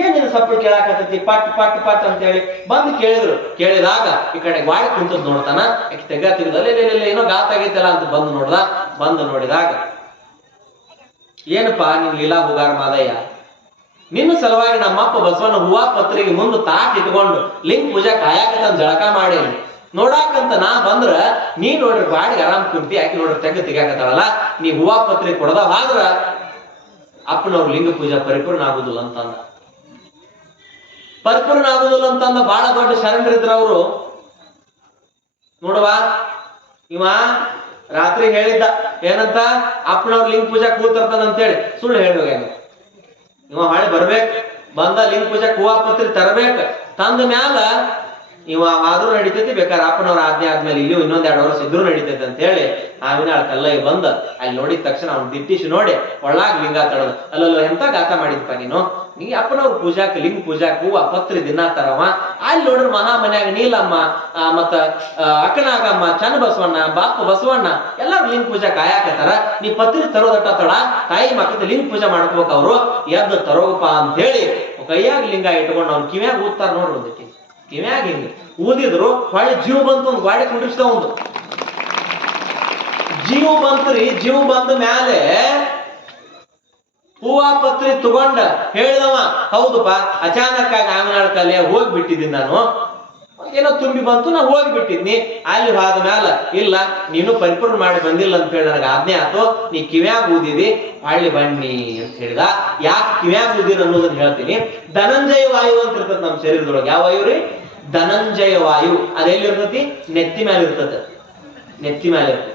ಏನಿದು ಸಪ್ಪಳು ಕೇಳಾಕತ್ತೈತಿ, ಪಟ್ ಪಟ್ ಪಟ್ ಅಂತ ಹೇಳಿ ಬಂದು ಕೇಳಿದ್ರು. ಕೇಳಿದಾಗ ಈ ಕಡೆ ಗಾಡಿ ಕುಂತದ್ ನೋಡ್ತಾನ, ತೆಗ್ಗ ತೆಗ್ದಲ್ಲಿ ಏನೋ ಗಾತ ಆಗೈತಲ್ಲ ಅಂತ ಬಂದು ನೋಡಿದಾಗ, ಏನಪ್ಪಾ ನಿನ್ ಲೀಲಾ ಹುಗಾರ ಮಾದಯ್ಯ, ನಿನ್ನ ಸಲುವಾಗಿ ನಮ್ಮಪ್ಪ ಬಸವನ ಹೂವಾ ಪತ್ರಿಗೆ ಮುಂದೆ ತಾಟ್ ಇಟ್ಕೊಂಡು ಲಿಂಗ ಪೂಜಾ ಕಾಯಕತ್ತ ಜಳಕ ಮಾಡಿ ನೋಡಾಕಂತ ನಾ ಬಂದ್ರ, ನೀ ನೋಡ್ರಿ ಬಾಡಿಗೆ ಆರಾಮ್ ಕುಂತಿ, ಆಕಿ ನೋಡ್ರಿ ತೆಗ್ಗ ತೆಗಿಯಾಕತ್ತಾಳಲ್ಲ, ನೀ ಹೂವಾ ಪತ್ರಿಗೆ ಕೊಡದವಾದ್ರ ಅಪ್ಪನವ್ರ ಲಿಂಗ ಪೂಜಾ ಪರಿಪೂರ್ಣ ಆಗುದಿಲ್ಲ ಅಂತಂದ. ಪರಿಪೂರ್ಣ ಆಗುದಿಲ್ಲ ಅಂತಂದ ಬಹಳ ದೊಡ್ಡ ಶರಣರಿದ್ರು ಅವರು. ನೋಡುವ, ಇವ ರಾತ್ರಿ ಹೇಳಿದ್ದ ಏನಂತ, ಅಪ್ಪನವ್ರ ಲಿಂಗ ಪೂಜಾ ಕೂತಿರ್ತಾನ ಅಂತೇಳಿ. ಸುಳ್ಳು ಹೇಳುವಾಗ ಇವ ಹೊಳೆ ಬರ್ಬೇಕು, ಬಂದ ಲಿಂಗ ಪೂಜಾ ಹೂವಾ ಪತ್ರಿ ತರಬೇಕು. ತಂದ ಮ್ಯಾಲ ಇವ ಆದ್ರೂ ನಡೀತೈತಿ, ಬೇಕಾದ್ರೆ ಅಪ್ಪನವ್ರ ಆಜ್ಞೆ ಆದ್ಮೇಲೆ ಇಲ್ಲಿಯೂ ಇನ್ನೊಂದ್ 2 ವರ್ಷ ಇದ್ರೂ ನಡೀತೈತಿ ಅಂತ ಹೇಳಿ ಹಾವಿನಾಳ ಕಲ್ಲಯ್ಯ ಬಂದ ಅಲ್ಲಿ ನೋಡಿದ ತಕ್ಷಣ ಅವ್ನು ದಿಟ್ಟಿಸಿ ನೋಡಿ ಒಳ್ಳಾಗ ಲಿಂಗ ತಡದ. ಅಲ್ಲಲ್ಲ ಎಂತ ಗಾತ ಮಾಡಿದ್ಪ ನೀ ಅಪ್ಪನವ್ರ ಪೂಜಾಕ್ ಲಿಂಗ ಪೂಜಾಕ್ ಹೂವ ಪತ್ರಿ ದಿನ ತರವ. ಅಲ್ಲಿ ನೋಡ್ರಿ ಮಹಾ ಮನ್ಯಾಗ ನೀಲಮ್ಮ ಮತ್ತ ಅಕ್ಕನಾಗಮ್ಮ, ಚನ್ನ ಬಸವಣ್ಣ, ಬಾಪ ಬಸವಣ್ಣ ಎಲ್ಲಾರು ಲಿಂಗ ಪೂಜಾ ಕಾಯಾಕತ್ತಾರ. ನೀ ಪತ್ರಿ ತರೋದಟ್ಟ ತಡ, ತಾಯಿ ಮಕ್ಕಳ ಲಿಂಗ ಪೂಜಾ ಮಾಡ್ಕೋಬೇಕು. ಅವರು ಎದ್ದು ತರೋಗಪ್ಪ ಅಂತ ಹೇಳಿ ಕೈಯಾಗ ಲಿಂಗ ಇಟ್ಕೊಂಡು ಅವ್ನು ಕಿವ್ಯಾಗ ಊದ್ತಾರ ನೋಡ್ರಿ. ಒಂದಕ್ಕೆ ಕಿವ್ಯಾಗ ಹಿಂಗ ಊದಿದ್ರು, ಹೊಳ್ಳಿ ಜೀವ ಬಂತು, ಒಂದು ಗಾಡಿ ಕುಂಡಿಸ್ದ. ಒಂದು ಜೀವ ಬಂತ್ರಿ. ಜೀವ ಬಂದ ಮ್ಯಾಲೆ ಹೂವಾ ಪತ್ರಿ ತಗೊಂಡ ಹೇಳಿದವ, ಹೌದಪ್ಪ ಅಚಾನಕ್ ಆಗಿ ಹಾವಿನಾಳ ಕಲ್ಲೆ ಹೋಗ್ಬಿಟ್ಟಿದ್ದೀನಿ, ನಾನು ಏನೋ ತುಂಬಿ ಬಂತು, ನಾ ಹೋಗ್ಬಿಟ್ಟಿದ್ನಿ. ಅಲ್ಲಿ ಹೋದ ಮ್ಯಾಲ ಇಲ್ಲ ನೀನು ಪರಿಪೂರ್ಣ ಮಾಡಿ ಬಂದಿಲ್ಲ ಅಂತ ಹೇಳಿ ನನಗೆ ಆಜ್ಞೆ ಆತು, ನೀ ಕಿವ್ಯಾಗ ಊದಿದಿ, ಹೊಳ್ಳಿ ಬನ್ನಿ ಅಂತ ಹೇಳಿದ. ಯಾಕೆ ಕಿವ್ಯಾಗ ಊದಿರ ಅನ್ನೋದನ್ನ ಹೇಳ್ತೀನಿ. ಧನಂಜಯ ವಾಯು ಅಂತ ಇರ್ತದೆ ನಮ್ಮ ಶರೀರದೊಳಗೆ. ಯಾವ ವಾಯು ರೀ? ಧನಂಜಯ ವಾಯು. ಅದೆಲ್ಲಿರ್ತತಿ? ನೆತ್ತಿ ಮೇಲೆ ಇರ್ತದೆ, ನೆತ್ತಿ ಮೇಲೆ ಇರ್ತದೆ.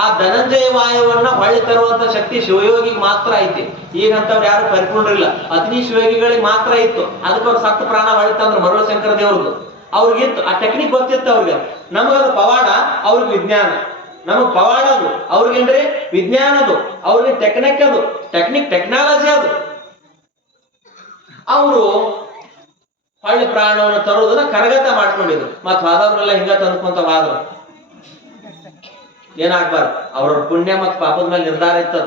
ಆ ಧನಂಜಯ ವಾಯುವನ್ನ ಹೊಳ್ಳಿ ತರುವಂತ ಶಕ್ತಿ ಶಿವಯೋಗಿಗೆ ಮಾತ್ರ ಐತಿ. ಈಗಂತವ್ರು ಯಾರು ಪರಿಪೂರ್ಣ ಇಲ್ಲ, ಅಗ್ನಿ ಶಿವಯೋಗಿಗಳಿಗೆ ಮಾತ್ರ ಇತ್ತು. ಅದಕ್ಕೆ ಅವ್ರು ಸತ್ತ ಪ್ರಾಣ ಹೊಳ್ಳಿ ತಂದ್ರು ಮರಳ ಶಂಕರ ದೇವ್ರದ್ದು. ಅವ್ರಿಗಿತ್ತು, ಆ ಟೆಕ್ನಿಕ್ ಗೊತ್ತಿತ್ತು ಅವ್ರಿಗೆ. ನಮಗದು ಪವಾಡ, ಅವ್ರಿಗೆ ವಿಜ್ಞಾನ. ನಮಗ್ ಪವಾಡ ಅದು, ಅವ್ರಿಗೇನ್ರಿ ವಿಜ್ಞಾನ ಅದು, ಅವ್ರಿಗೆ ಟೆಕ್ನಿಕ್ ಅದು, ಟೆಕ್ನಾಲಜಿ ಅದು. ಅವರು ಹೊಳ್ಳಿ ಪ್ರಾಣವನ್ನು ತರುವುದನ್ನ ಕರಗತ ಮಾಡ್ಕೊಂಡಿದ್ರು. ಮತ್ ಹೋದವ್ರೆಲ್ಲ ಹಿಂಗ ತಂದ್ಕೊಂತ ಹೋದ್ರು. ಏನಾಗ್ಬಾರ್ದು, ಅವ್ರವ್ರ ಪುಣ್ಯ ಮತ್ತು ಪಾಪದ ಮೇಲೆ ನಿರ್ಧಾರ ಇರ್ತದ.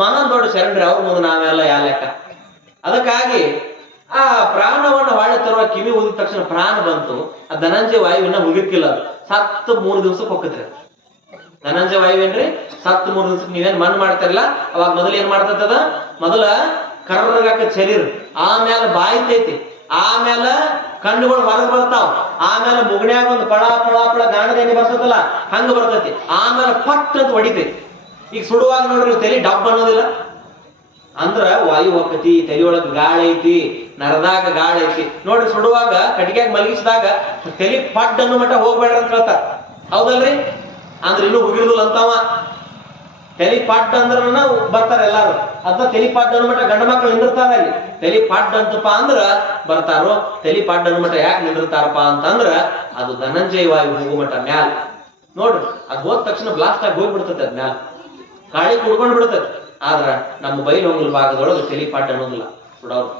ಮಹಾನ್ ದೊಡ್ಡ ಶರಣರಿ, ಅವ್ರ ಮುಂದೆ ನಾವೆಲ್ಲ ಯಾ ಲೆಕ್ಕ. ಅದಕ್ಕಾಗಿ ಆ ಪ್ರಾಣವನ್ನು ಹೊಳ್ಳಿ ತರುವ ಕಿವಿ ಊದಿದ ತಕ್ಷಣ ಪ್ರಾಣ ಬಂತು. ಆ ಧನಂಜಯ ವಾಯುವಿನ ಮುಗಿರ್ಕಿಲ್ಲ, ಅದು ಸತ್ತು 3 ದಿವ್ಸಕ್ಕೆ ಹೋಗತ್ರಿ. ಧನಂಜಯ ವಾಯು ಏನ್ರಿ? ಸತ್ತು 3 ದಿವ್ಸಕ್ಕೆ. ನೀವೇನ್ ಮಣ್ಣು ಮಾಡ್ತಾರಲ್ಲ, ಅವಾಗ ಮೊದಲು ಏನ್ ಮಾಡ್ತದ? ಮೊದಲ ಕರ್ರಗಾಕ ಶರೀರ, ಆಮೇಲೆ ಬಾಯ್ತೈತಿ, ಆಮೇಲೆ ಕಣ್ಣುಗಳು ಹೊರಗೆ ಬರ್ತಾವ, ಆಮೇಲೆ ಮುಗಣ್ಯಾಗ ಒಂದು ಪಳ ಪಳ ಪಳ ಗಾಣದೇನಿ ಬರ್ತದಲ್ಲ ಹಂಗ ಬರ್ತೈತಿ, ಆಮೇಲೆ ಪಟ್ ಅಂತ ಹೊಡಿತೈತಿ. ಈಗ ಸುಡುವಾಗ ನೋಡ್ರಿ ತಲೆ ಡಬ್ ಅನ್ನೋದಿಲ್ಲ, ಅಂದ್ರ ವಾಯು ಹೋಗತಿ, ತಲೆ ಒಳಗ ಗಾಳಿ ಐತಿ, ನರದಾಗ ಗಾಳಿ ಐತಿ ನೋಡ್ರಿ. ಸುಡುವಾಗ ಕಟ್ಟಿಗೆಯಾಗ ಮಲಗಿಸಿದಾಗ ತಲೆ ಪಡ್ ಅನ್ನೋ ಮಟ್ಟ ಹೋಗ್ಬೇಡ್ರಿ ಅಂತ ಹೇಳ್ತಾರ, ಹೌದಲ್ರಿ? ಅಂದ್ರೆ ಇನ್ನೂ ಹೋಗಿರುದಿಲ್ಲ ಅಂತವ. ತಲೆ ಪಡ್ ಅಂದ್ರ ಬರ್ತಾರ ಎಲ್ಲಾರು. ಅದ ತಲೆ ಪಡ್ ಅನ್ನೋ ಮಟ್ಟ ಗಂಡ ಮಕ್ಳು ನಿಂದಿರ್ತಾರ ಅಲ್ಲಿ. ತಲೆ ಪಡ್ ಅಂತಪ್ಪ ಅಂದ್ರ ಬರ್ತಾರೋ. ತಲೆ ಪಡ್ ಅನ್ನೋ ಮಟ್ಟ ಯಾಕೆ ನಿಂದಿರ್ತಾರಪ್ಪ ಅಂತಂದ್ರ ಅದು ಧನಂಜಯ ವಾಯು ಹೋಗೋ ಮಟ್ಟ ಮ್ಯಾಲ ನೋಡ್ರಿ. ಅದ್ ಹೋದ ತಕ್ಷಣ ಬ್ಲಾಸ್ಟ್ ಆಗಿ ಹೋಗ್ಬಿಡ್ತೈತೆ, ಅದ್ ಮ್ಯಾಲ ಗಾಳಿ ಕುಡ್ಕೊಂಡ್ ಬಿಡ್ತೈತಿ. ಆದ್ರ ನಮ್ಮ ಬೈಲೊಂಗಲ್ ಭಾಗದೊಳಗೆ ತಲೆ ಪಡ್ ಅನ್ನೋದಿಲ್ಲ ಸುಡೋರು.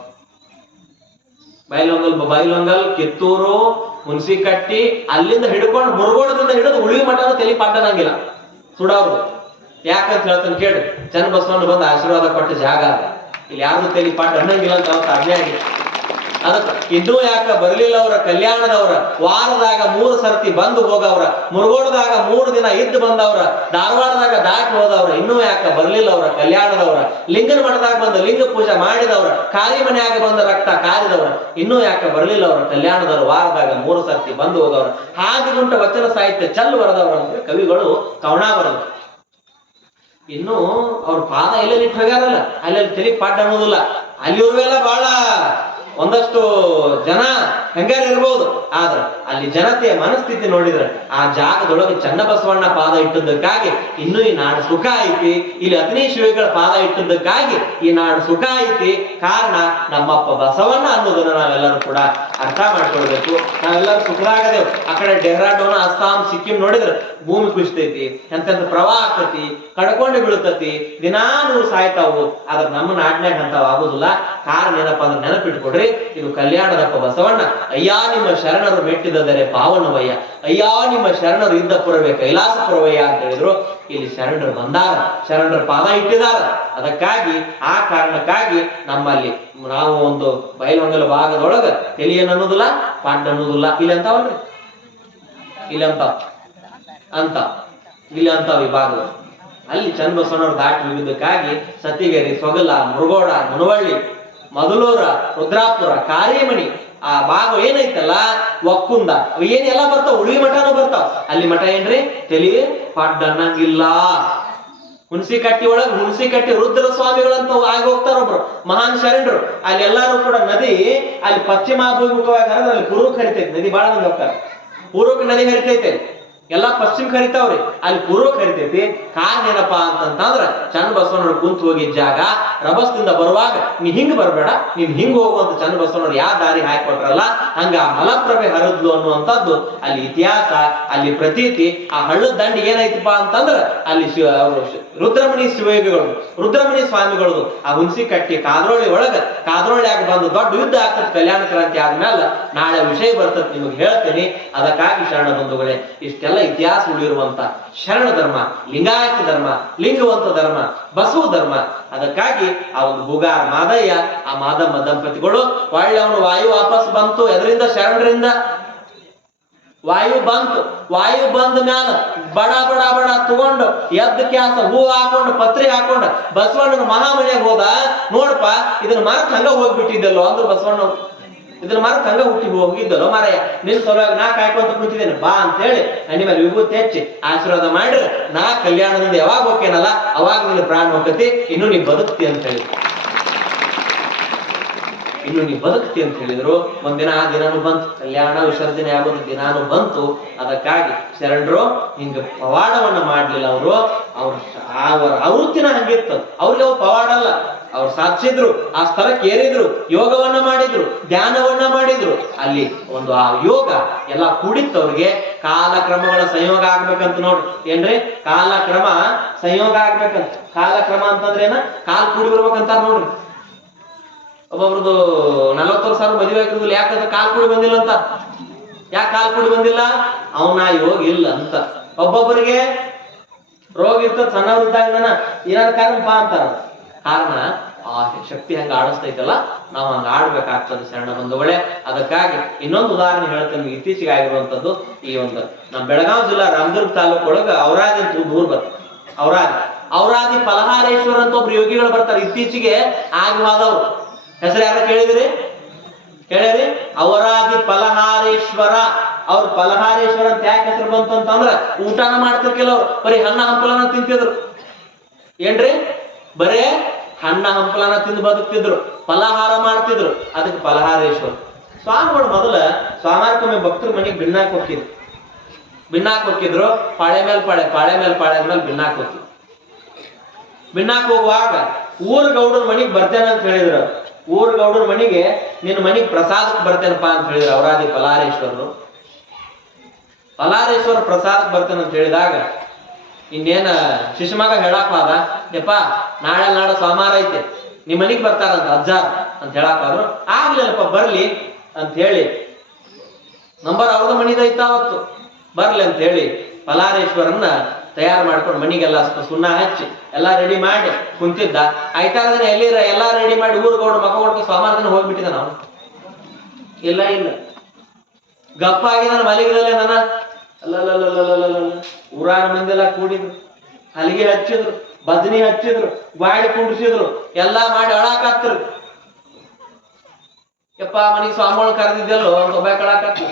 ಬೈಲೊಂಗಲ್, ಕಿತ್ತೂರು, ಹುಣಸಿಕಟ್ಟಿ ಅಲ್ಲಿಂದ ಹಿಡ್ಕೊಂಡು ಮುರುಗೋಡದಿಂದ ಹಿಡಿದು ಉಳಿವಿ ಮಠನ ತಲೆ ಪಡ್ ಅನ್ನಂಗಿಲ್ಲ ಸುಡೋರು. ಯಾಕಂತ ಹೇಳ್ತಾನೆ ಕೇಳಿ, ಚನ್ನ ಬಸವಣ್ಣ ಬಂದು ಆಶೀರ್ವಾದ ಕೊಟ್ಟ ಜಾಗ ಇಲ್ಲಿ ಯಾರು ತಲೆ ಪಡ್ ಅನ್ನಂಗಿಲ್ಲ ಅಂತ ಅವತ್ತು ಆಜ್ಞೆ ಆಗಿದೆ. ಅದಕ್ಕೆ ಇನ್ನೂ ಯಾಕ ಬರ್ಲಿಲ್ಲ ಅವ್ರ ಕಲ್ಯಾಣದವ್ರ, ವಾರದಾಗ 3 ಸರ್ತಿ ಬಂದು ಹೋಗವ್ರ, ಮುರುಗೋಡದಾಗ 3 ದಿನ ಇದ್ದು ಬಂದವ್ರ, ಧಾರವಾಡದಾಗ ದಾಟಿ ಹೋದವ್ರ, ಇನ್ನೂ ಯಾಕ ಬರ್ಲಿಲ್ಲ ಅವ್ರ ಕಲ್ಯಾಣದವ್ರ, ಲಿಂಗನ ಮಠದಾಗ ಬಂದು ಲಿಂಗ ಪೂಜೆ ಮಾಡಿದವ್ರ, ಕಾರಿ ಮನೆಯಾಗ ಬಂದ ರಕ್ತ ಕಾರಿದವ್ರ, ಇನ್ನೂ ಯಾಕ ಬರ್ಲಿಲ್ಲ ಅವ್ರ ಕಲ್ಯಾಣದವ್ರ, ವಾರದಾಗ 3 ಸರ್ತಿ ಬಂದು ಹೋದವ್ರ, ಹಾದಿಗುಂಟ ವಚನ ಸಾಹಿತ್ಯ ಚಲ್ ಬರದವ್ರ ಅಂದ್ರೆ ಕವಿಗಳು ಕವನ ಬರದು. ಇನ್ನು ಅವ್ರ ಪಾದ ಎಲ್ಲೆಲ್ಲಿ ಇಟ್ಟು ಹೋಗ್ಯಾರಲ್ಲ ಅಲ್ಲೆಲ್ಲಿ ತಲೆ ಪಾಠ ಅನ್ನೋದಿಲ್ಲ. ಅಲ್ಲಿರುವೆಲ್ಲ ಬಹಳ ಒಂದಷ್ಟು ಜನ ಹೆಂಗಾರ ಇರ್ಬೋದು, ಆದ್ರೆ ಅಲ್ಲಿ ಜನತೆಯ ಮನಸ್ಥಿತಿ ನೋಡಿದ್ರೆ ಆ ಜಾಗದೊಳಗೆ ಚನ್ನಬಸವಣ್ಣ ಪಾದ ಇಟ್ಟದ್ದಕ್ಕಾಗಿ ಇನ್ನೂ ಈ ನಾಡು ಸುಖ ಐತಿ, ಇಲ್ಲಿ ಅಗ್ನಿ ಶಿವಿಗಳ ಪಾದ ಇಟ್ಟದ್ದಕ್ಕಾಗಿ ಈ ನಾಡು ಸುಖ ಐತಿ. ಕಾರಣ ನಮ್ಮಪ್ಪ ಬಸವಣ್ಣ ಅನ್ನೋದನ್ನ ನಾವೆಲ್ಲರೂ ಕೂಡ ಅರ್ಥ ಮಾಡ್ಕೊಳ್ಬೇಕು. ನಾವೆಲ್ಲರೂ ಸುಖರಾಗದೇವು. ಆ ಕಡೆ ಡೆಹ್ರಾಡೂನ್, ಅಸ್ಸಾಂ, ಸಿಕ್ಕಿಂ ನೋಡಿದ್ರೆ ಭೂಮಿ ಕುಸಿತೈತಿ, ಎಂತೆಂತ ಪ್ರವಾಹ ಆಗ್ತತಿ, ಕಡ್ಕೊಂಡು ಬೀಳ್ತತಿ, ದಿನಾ 100 ಸಾಯ್ತಾವು. ಆದ್ರೆ ನಮ್ಮ ನಾಡಿನಾಗ ಅಂತಾವ್ ಆಗುದಿಲ್ಲ. ಕಾರಣ ಏನಪ್ಪಾ ಅಂದ್ರೆ ನೆನಪಿಟ್ಕೊಡ್ರಿ, ಇದು ಕಲ್ಯಾಣದಪ್ಪ ಬಸವಣ್ಣ. ಅಯ್ಯ ನಿಮ್ಮ ಶರಣರು ಮೆಟ್ಟಿದರೆ ಪಾವನವಯ್ಯ, ಅಯ್ಯ ನಿಮ್ಮ ಶರಣರು ಇದ್ದ ಪುರವೇ ಕೈಲಾಸಪುರವಯ್ಯ ಅಂತ ಹೇಳಿದ್ರು. ಇಲ್ಲಿ ಶರಣರು ಬಂದಾರ, ಶರಣರ ಪಾದ ಇಟ್ಟಿದಾರ. ಅದಕ್ಕಾಗಿ ಆ ಕಾರಣಕ್ಕಾಗಿ ನಮ್ಮಲ್ಲಿ ನಾವು ಒಂದು ಬಯಲೊಂಗಲ ಭಾಗದೊಳಗ ತಲೆ ಅನ್ನೋದಿಲ್ಲ, ಪಾಂಡ ಅನ್ನೋದಿಲ್ಲ. ಇಲ್ಲಿ ಅಂತಾವಲ್ರಿ, ಇಲ್ಲಿ ಅಂತ ಇಲ್ಲಿ ಅಂತ ವಿಭಾಗಗಳು ಅಲ್ಲಿ ಚನ್ನಬಸವಣ್ಣವ್ರು ದಾಟಿ ಹೋಗಿದ್ದಕ್ಕಾಗಿ ಸತಿಗೆರೆ, ಸೊಗಲ, ಮುರುಗೋಡ, ಮುನವಳ್ಳಿ, ಮದಲೂರ, ರುದ್ರಾಪುರ, ಕಾರಿಮಣಿ ಆ ಭಾಗ ಏನೈತಲ್ಲ, ಒಕ್ಕುಂದ ಏನೆಲ್ಲ ಬರ್ತಾವ, ಉಳಿ ಮಠನೂ ಬರ್ತಾವ. ಅಲ್ಲಿ ಮಠ ಏನ್ರಿ ತಲಿ ಪಾಡ್ ಅನ್ನಂಗಿಲ್ಲ. ಹುಣಸಿಕಟ್ಟಿ ಒಳಗ್ ಹುಣಸಿಕಟ್ಟಿ ರುದ್ರ ಸ್ವಾಮಿಗಳಂತ ಆಗಿ ಹೋಗ್ತಾರ ಒಬ್ರು ಮಹಾನ್ ಶರಣರು. ಅಲ್ಲಿ ಎಲ್ಲಾರು ಕೂಡ ನದಿ ಅಲ್ಲಿ ಪಶ್ಚಿಮಾಭಿಮುಖವಾಗಿ ಹರಿದ್ರೆ ಅಲ್ಲಿ ಪೂರ್ವಕ್ಕೆ ಹರಿತೈತಿ ನದಿ. ಬಹಳ ಮಂದಿ ಹೋಗ್ತಾರೆ, ಪೂರ್ವಕ್ಕೆ ನದಿ ಹರಿತೈತೆ, ಎಲ್ಲಾ ಪಶ್ಚಿಮಕ್ಕೆ ಹರಿತಾವ್ರಿ, ಅಲ್ಲಿ ಪೂರ್ವಕ್ಕೆ ಹರಿತೈತಿ. ಕಾರಣ ಏನಪ್ಪಾ ಅಂತಂದ್ರ ಚನ್ನಬಸವಣ್ಣವ್ರು ಕುಂತು ಹೋಗಿದ್ದ ಜಾಗ. ರಭಸದಿಂದ ಬರುವಾಗ ನೀ ಹಿಂಗ್ ಬರ್ಬೇಡ, ನೀನ್ ಹಿಂಗ್ ಹೋಗುವಂತ ಚನ್ನಬಸವಣ್ಣವ್ರು ಯಾವ ದಾರಿ ಹಾಕೊಟ್ರಲ್ಲ, ಹಂಗ ಮಲಪ್ರಭೆ ಹರಿದ್ಲು ಅನ್ನುವಂಥದ್ದು ಅಲ್ಲಿ ಇತಿಹಾಸ, ಅಲ್ಲಿ ಪ್ರತೀತಿ. ಆ ಹಳ್ಳದ ದಂಡಿ ಏನೈತಪ್ಪ ಅಂತಂದ್ರ ಅಲ್ಲಿ ರುದ್ರಮಣಿ ಶಿವಯೋಗಿಗಳು, ರುದ್ರಮಣಿ ಸ್ವಾಮಿಗಳದು ಆ ಹುಣಸಿಕಟ್ಟಿ ಕಾದ್ರೋಳಿ ಒಳಗ ಕಾದ್ರೋಳಿಯಾಗ ಬಂದು ದೊಡ್ಡ ಯುದ್ಧ ಆಗ್ತದೆ. ಕಲ್ಯಾಣ ಕ್ರಾಂತಿ ಆದ್ಮೇಲೆ ನಾಳೆ ವಿಷಯ ಬರ್ತದೆ, ನಿಮಗೆ ಹೇಳ್ತೀನಿ. ಅದಕ್ಕಾಗಿ ಶರಣ ಬಂಧುಗಳೇ, ಇಷ್ಟೆಲ್ಲ ಇತಿಹಾಸ ಉಳಿರುವಂತ ಶರಣ ಧರ್ಮ, ಲಿಂಗಾಯತ ಧರ್ಮ, ಲಿಂಗವಂತ ಧರ್ಮ, ಬಸವ ಧರ್ಮ. ಅದಕ್ಕಾಗಿ ಆ ಒಂದು ಬುಗಾರ್ ಮಾದಯ್ಯ, ಆ ಮಾದಮ್ಮ ದಂಪತಿಗಳು ಒಳ್ಳೆ ಅವನು ವಾಯು ವಾಪಸ್ ಬಂತು. ಎದರಿಂದ? ಶರಣರಿಂದ ವಾಯು ಬಂತು. ವಾಯು ಬಂದ ಮ್ಯಾಲ ಬಡ ಬಡ ಬಡ ತಗೊಂಡು ಎದ್ದ ಕ್ಯಾಸ ಹೂ ಹಾಕೊಂಡು ಪತ್ರಿ ಹಾಕೊಂಡು ಬಸವಣ್ಣನ ಮಹಾಮನೆಗೆ ಹೋದ. ನೋಡಪ್ಪ ಇದನ್ನ ಮಾರ್ಕ್ ಹಂಗ ಹೋಗ್ಬಿಟ್ಟಿದ್ದಲ್ಲೋ ಅಂದ್ರು ಬಸವಣ್ಣ. ಇದನ್ನ ಮಾರ್ಕ್ ಹಂಗ ಹುಟ್ಟಿ ಹೋಗಿದ್ದಲ್ಲೋ ಮಾರಾಯ, ನಿನ್ ಸಲುವಾಗಿ ನಾ ಕಾಯ್ಕೊಂತ ಕೂತಿದ್ದೇನೆ ಬಾ ಅಂತ ಹೇಳಿ ನನ್ನ ಮೇಲೆ ವಿಭೂತಿ ಹೆಚ್ಚಿ ಆಶೀರ್ವಾದ ಮಾಡ್ರಿ. ನಾ ಕಲ್ಯಾಣದಿಂದ ಯಾವಾಗ ಹೋಗ್ತೇನಲ್ಲ ಅವಾಗ ನಿನ್ನ ಪ್ರಾಣ ಹೋಗ್ತತಿ, ಇನ್ನು ನೀ ಬದುಕ್ತಿ ಅಂತ ಹೇಳಿ, ಇನ್ನು ನೀ ಬದುಕ್ತಿ ಅಂತ ಹೇಳಿದ್ರು. ಒಂದಿನ ಆ ದಿನಾನು ಬಂತು, ಕಲ್ಯಾಣ ವಿಸರ್ಜನೆ ಆಗೋದು ದಿನಾನು ಬಂತು. ಅದಕ್ಕಾಗಿ ಶರಣರು ಹಿಂಗ ಪವಾಡವನ್ನ ಮಾಡ್ಲಿಲ್ಲ. ಅವರ ಆವೃತ್ತಿನ ಹಂಗಿತ್ತು. ಅವ್ರಿಗೆ ಅವು ಪವಾಡ ಅಲ್ಲ, ಅವ್ರು ಸಾಧಿಸಿದ್ರು, ಆ ಸ್ಥಳಕ್ಕೆ ಏರಿದ್ರು, ಯೋಗವನ್ನ ಮಾಡಿದ್ರು, ಧ್ಯಾನವನ್ನ ಮಾಡಿದ್ರು. ಅಲ್ಲಿ ಒಂದು ಆ ಯೋಗ ಎಲ್ಲ ಕೂಡಿತ್ತು ಅವ್ರಿಗೆ. ಕಾಲಕ್ರಮಗಳ ಸಂಯೋಗ ಆಗ್ಬೇಕಂತ ನೋಡ್ರಿ. ಏನ್ರಿ? ಕಾಲಕ್ರಮ ಸಂಯೋಗ ಆಗ್ಬೇಕಂತ. ಕಾಲಕ್ರಮ ಅಂತಂದ್ರೆ ಏನ? ಕಾಲ್ ಕೂಡಿ ಬರ್ಬೇಕಂತ ನೋಡ್ರಿ. ಒಬ್ಬೊಬ್ರದ್ದು 40 ವರ್ಷ ಮದುವೆ ಆಗಿರೋದಿಲ್ಲ, ಯಾಕಂದ್ರೆ ಕಾಲ್ ಕೂಡಿ ಬಂದಿಲ್ಲ ಅಂತ. ಯಾಕೆ ಕಾಲ್ ಕೂಡಿ ಬಂದಿಲ್ಲ? ಅವನ ಯೋಗ ಇಲ್ಲ ಅಂತ. ಒಬ್ಬೊಬ್ಬರಿಗೆ ರೋಗ ಇರ್ತದ, ಸಣ್ಣವ್ರಿದ್ದಾಗ ಏನಾದ್ರು ಕಾರಣಪ್ಪ ಅಂತಾರ. ಕಾರಣ ಆ ಶಕ್ತಿ ಹಂಗ ಆಡಿಸ್ತೈತಲ್ಲ, ನಾವು ಹಂಗ ಆಡ್ಬೇಕಾಗ್ತದೆ ಶರಣ ಬಂಧುಗಳೇ. ಅದಕ್ಕಾಗಿ ಇನ್ನೊಂದು ಉದಾಹರಣೆ ಹೇಳ್ತೇನೆ. ಇತ್ತೀಚೆಗೆ ಆಗಿರುವಂತದ್ದು ಈ ಒಂದು ನಮ್ಮ ಬೆಳಗಾವಿ ಜಿಲ್ಲಾ ರಾಮದುರ್ಗ ತಾಲೂಕು ಒಳಗ ಔರಾದಿ ಅಂತ ಊರು ಬರ್ತದೆ. ಔರಾದಿ ಫಲಹಾರೇಶ್ವರ ಅಂತ ಒಬ್ರು ಯೋಗಿಗಳು ಬರ್ತಾರೆ. ಇತ್ತೀಚೆಗೆ ಆಗಿವಾದವ್ರು ಹೆಸರು ಯಾರ ಕೇಳಿದ್ರಿ? ಔರಾದಿ ಫಲಹಾರೇಶ್ವರ. ಅವ್ರ ಫಲಹಾರೇಶ್ವರ ಅಂತ ಯಾಕೆ ಹೆಸರು ಬಂತು ಅಂತಂದ್ರ ಊಟನ ಮಾಡ್ತಿರ್ಕಿಲ್ಲ ಅವ್ರು, ಬರೀ ಹಣ್ಣ ಹಂಪಲನ ತಿಂತಿದ್ರು. ಏನ್ರಿ? ಬರೇ ಹಣ್ಣ ಹಂಪಲನ ತಿಂದು ಬದುಕ್ತಿದ್ರು, ಫಲಹಾರ ಮಾಡ್ತಿದ್ರು. ಅದಕ್ಕೆ ಫಲಹಾರೇಶ್ವರ. ಸ್ವಾಮಿಗಳು ಮೊದಲ ಸ್ವಾಮಾರ್ಕೊಮ್ಮೆ ಭಕ್ತರ ಮನೆಗೆ ಬಿನ್ನಾಕ್ ಹೋಗಿದ್ರು. ಪಾಳೆ ಮೇಲೆ ಬಿನ್ನಾಕ್ ಹೋಗ್ತಿದ್ರು. ಬಿನ್ನಾಕ್ ಹೋಗುವಾಗ ಊರ್ ಗೌಡರ ಮನೆಗೆ ಬರ್ತೇನೆ ಅಂತ ಹೇಳಿದ್ರು. ಊರ್ ಗೌಡರ ಮನೆಗೆ ನಿನ್ನ ಮನೆಗೆ ಪ್ರಸಾದಕ್ಕೆ ಬರ್ತೇನಪ್ಪಾ ಅಂತ ಹೇಳಿದ್ರು ಔರಾದಿ ಫಲಹಾರೇಶ್ವರರು. ಫಲಹಾರೇಶ್ವರ ಪ್ರಸಾದಕ್ಕೆ ಬರ್ತೇನೆ ಅಂತ ಹೇಳಿದಾಗ ಇನ್ನೇನ ಶಿಶುಮಗ ಹೇಳಾಕ್ವಾದ, ಯಪ್ಪ ನಾಳೆ ಸೋಮವಾರ ಐತೆ, ನಿಮ್ ಮನಿಗ್ ಬರ್ತಾರಂತ ಅಜ್ಜಾರ್ ಅಂತ ಹೇಳಾಕ್ವಾದ್ರು. ಆಗ್ಲಿಲ್ಲಪ್ಪ ಬರ್ಲಿ ಅಂತ ಹೇಳಿ, ನಂಬರ್ ಅವ್ರದ ಮನಿದೈತ ಅವತ್ತು, ಬರ್ಲಿ ಅಂತ ಹೇಳಿ ಫಲಹಾರೇಶ್ವರನ್ನ ತಯಾರು ಮಾಡ್ಕೊಂಡು ಮನಿಗೆಲ್ಲ ಸುಣ್ಣ ಹಚ್ಚಿ ಎಲ್ಲಾ ರೆಡಿ ಮಾಡಿ ಕುಂತಿದ್ದ. ಆಯ್ತಾರ ದಿನ ಎಲ್ಲಾ ರೆಡಿ ಮಾಡಿ ಊರ್ ಗೌಡ ಮಕ್ಕ ಹೊಡ್ಕೊಂಡು ಸೋಮವಾರ ದಿನ ಹೋಗ್ಬಿಟ್ಟಿದ್ದ. ನಾವು ಇಲ್ಲ ಇಲ್ಲ, ಗಪ್ಪ ಆಗಿ ನಾನು ಮಲಗಿದಲ್ಲೇ ನನ್ನ ಅಲ್ಲಲ್ಲಲ್ಲಲ್ಲಲ್ಲ ಊರಾನ ಮಂದೆಲ್ಲ ಕೂಡಿದ್ರು, ಹಲಿಗೆ ಹಚ್ಚಿದ್ರು, ಭಜನಿ ಹಚ್ಚಿದ್ರು, ಗಾಡಿ ಕುಂಡಿಸಿದ್ರು, ಎಲ್ಲಾ ಮಾಡಿ ಅಳಾಕತ್ರು. ಯಪ್ಪ ಮನಿಗೆ ಸ್ವಾಮಿಗಳು ಕರೆದಿದ್ದೆಲ್ಲೋ ಅಂತ ಒಬ್ಬ ಕಳಾಕತ್ರು,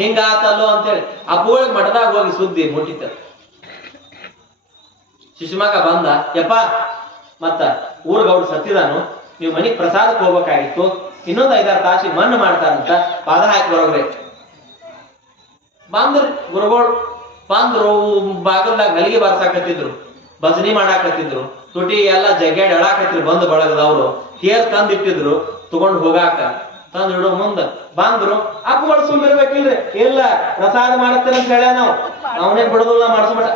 ಹಿಂಗ ಆತಲ್ಲೋ ಅಂತೇಳಿ ಅಪ್ಪಗಳಿಗೆ ಮಠದಾಗ ಹೋಗಿ ಸುದ್ದಿ ಮುಟ್ಟಿತ. ಶಿಶುಮಗ ಬಂದ, ಯಪ್ಪ ಮತ್ತ ಊರ್ಗೌಡ್ ಸತ್ತಿದಾನು, ನೀವು ಮನಿಗ್ ಪ್ರಸಾದಕ್ಕೆ ಹೋಗ್ಬೇಕಾಗಿತ್ತು, ಇನ್ನೊಂದು 5-6 ತಾಸಿಗೆ ಮಣ್ಣು ಮಾಡ್ತಾರಂತ, ಪಾದ ಹಾಕಿ ಬರೋಗ್ರಿ. ಬಂದ್ರಿ ಗುರುಗಳು, ಬಂದ್ರು, ಬಾಗಲ್ದಾಗ ಹಲಿಗೆ ಬಾರ್ಸಾಕತ್ತಿದ್ರು, ಭಜನಿ ಮಾಡಾಕತ್ತಿದ್ರು, ತುಟಿ ಎಲ್ಲ ಜಗ್ಗಾಡಿ ಅಳಾಕತ್ತಿದ್ರು. ಬಂದು ಬಳಗದವ್ರು ತೇರ್ ತಂದಿಟ್ಟಿದ್ರು ತಗೊಂಡು ಹೋಗಾಕ. ತಂದು ಇಡೋ ಮುಂದ ಬಂದ್ರು, ಅಪ್ಪಗಳು ಸುಮ್ಮಿರ್ಬೇಕಿಲ್ರಿ, ಇಲ್ಲ ಪ್ರಸಾದ ಮಾಡತ್ತೇನೆ ಅಂತ ಹೇಳ, ನಾವು ಅವನೇನ್ ಬಿಡೋದಿಲ್ಲ, ಮಾಡಿಸ್ಬಿಡ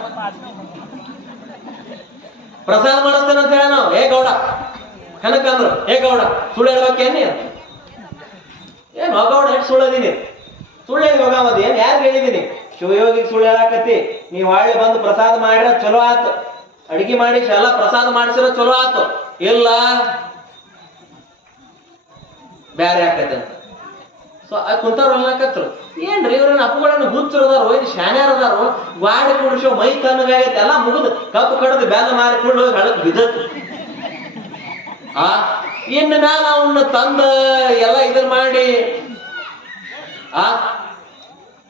ಪ್ರಸಾದ ಮಾಡಿಸ್ತೇನೆ ಅಂತ ಹೇಳ ನಾವು. ಏ ಗೌಡ ಕನಕಂದ್ರು, ಏ ಗೌಡ ಸುಳ್ಳು ಹೇಳ್ಬೇಕೇನಿ? ಏನ್ ಗೌಡ ಎಷ್ಟು ಸುಳ್ಳದೀನಿ? ಸುಳ್ಳು ಹೇಳಿ ಹೋಗಾಮದ ಏನ್ ಯಾರು ಹೇಳಿದೀನಿ? ಶಿವಯೋಗಿಗೆ ಸುಳ್ಳು ಹೇಳಾಕತ್ತಿ, ನೀವ್ ಹೊಳ್ಳಿ ಬಂದು ಪ್ರಸಾದ ಮಾಡಿರ ಚಲೋ ಆತು, ಅಡಿಗೆ ಮಾಡಿ ಎಲ್ಲ ಪ್ರಸಾದ ಮಾಡಿಸಿರೋ ಚಲೋ ಆತು, ಇಲ್ಲ ಬ್ಯಾರೆ ಆಕತ್ತೆ ಅಂತ. ಸೊ ಕುಂತವ್ರು ಅಲ್ಲಕತ್ರು, ಏನ್ರಿ ಇವ್ರನ್ನ ಅಪ್ಪಗಳನ್ನ ಹುಚ್ಚರದಾರು, ಇದು ಶಾನ್ಯಾರದಾರು, ಗಾಡಿ ಕುಡಿಸೋ ಮೈ ತಣ್ಣಗಾಗೈತೆ, ಎಲ್ಲ ಮುಗಿದು ಕಪ್ಪು ಕಡದು ಬ್ಯಾದ ಮಾರಿ ಕೊಂಡು ಹಳಕ್ ಬಿದ್ದತ್ತು. ಇನ್ನು ಮ್ಯಾಲ ಅವನ್ನ ತಂದ ಎಲ್ಲ ಇದನ್ ಮಾಡಿ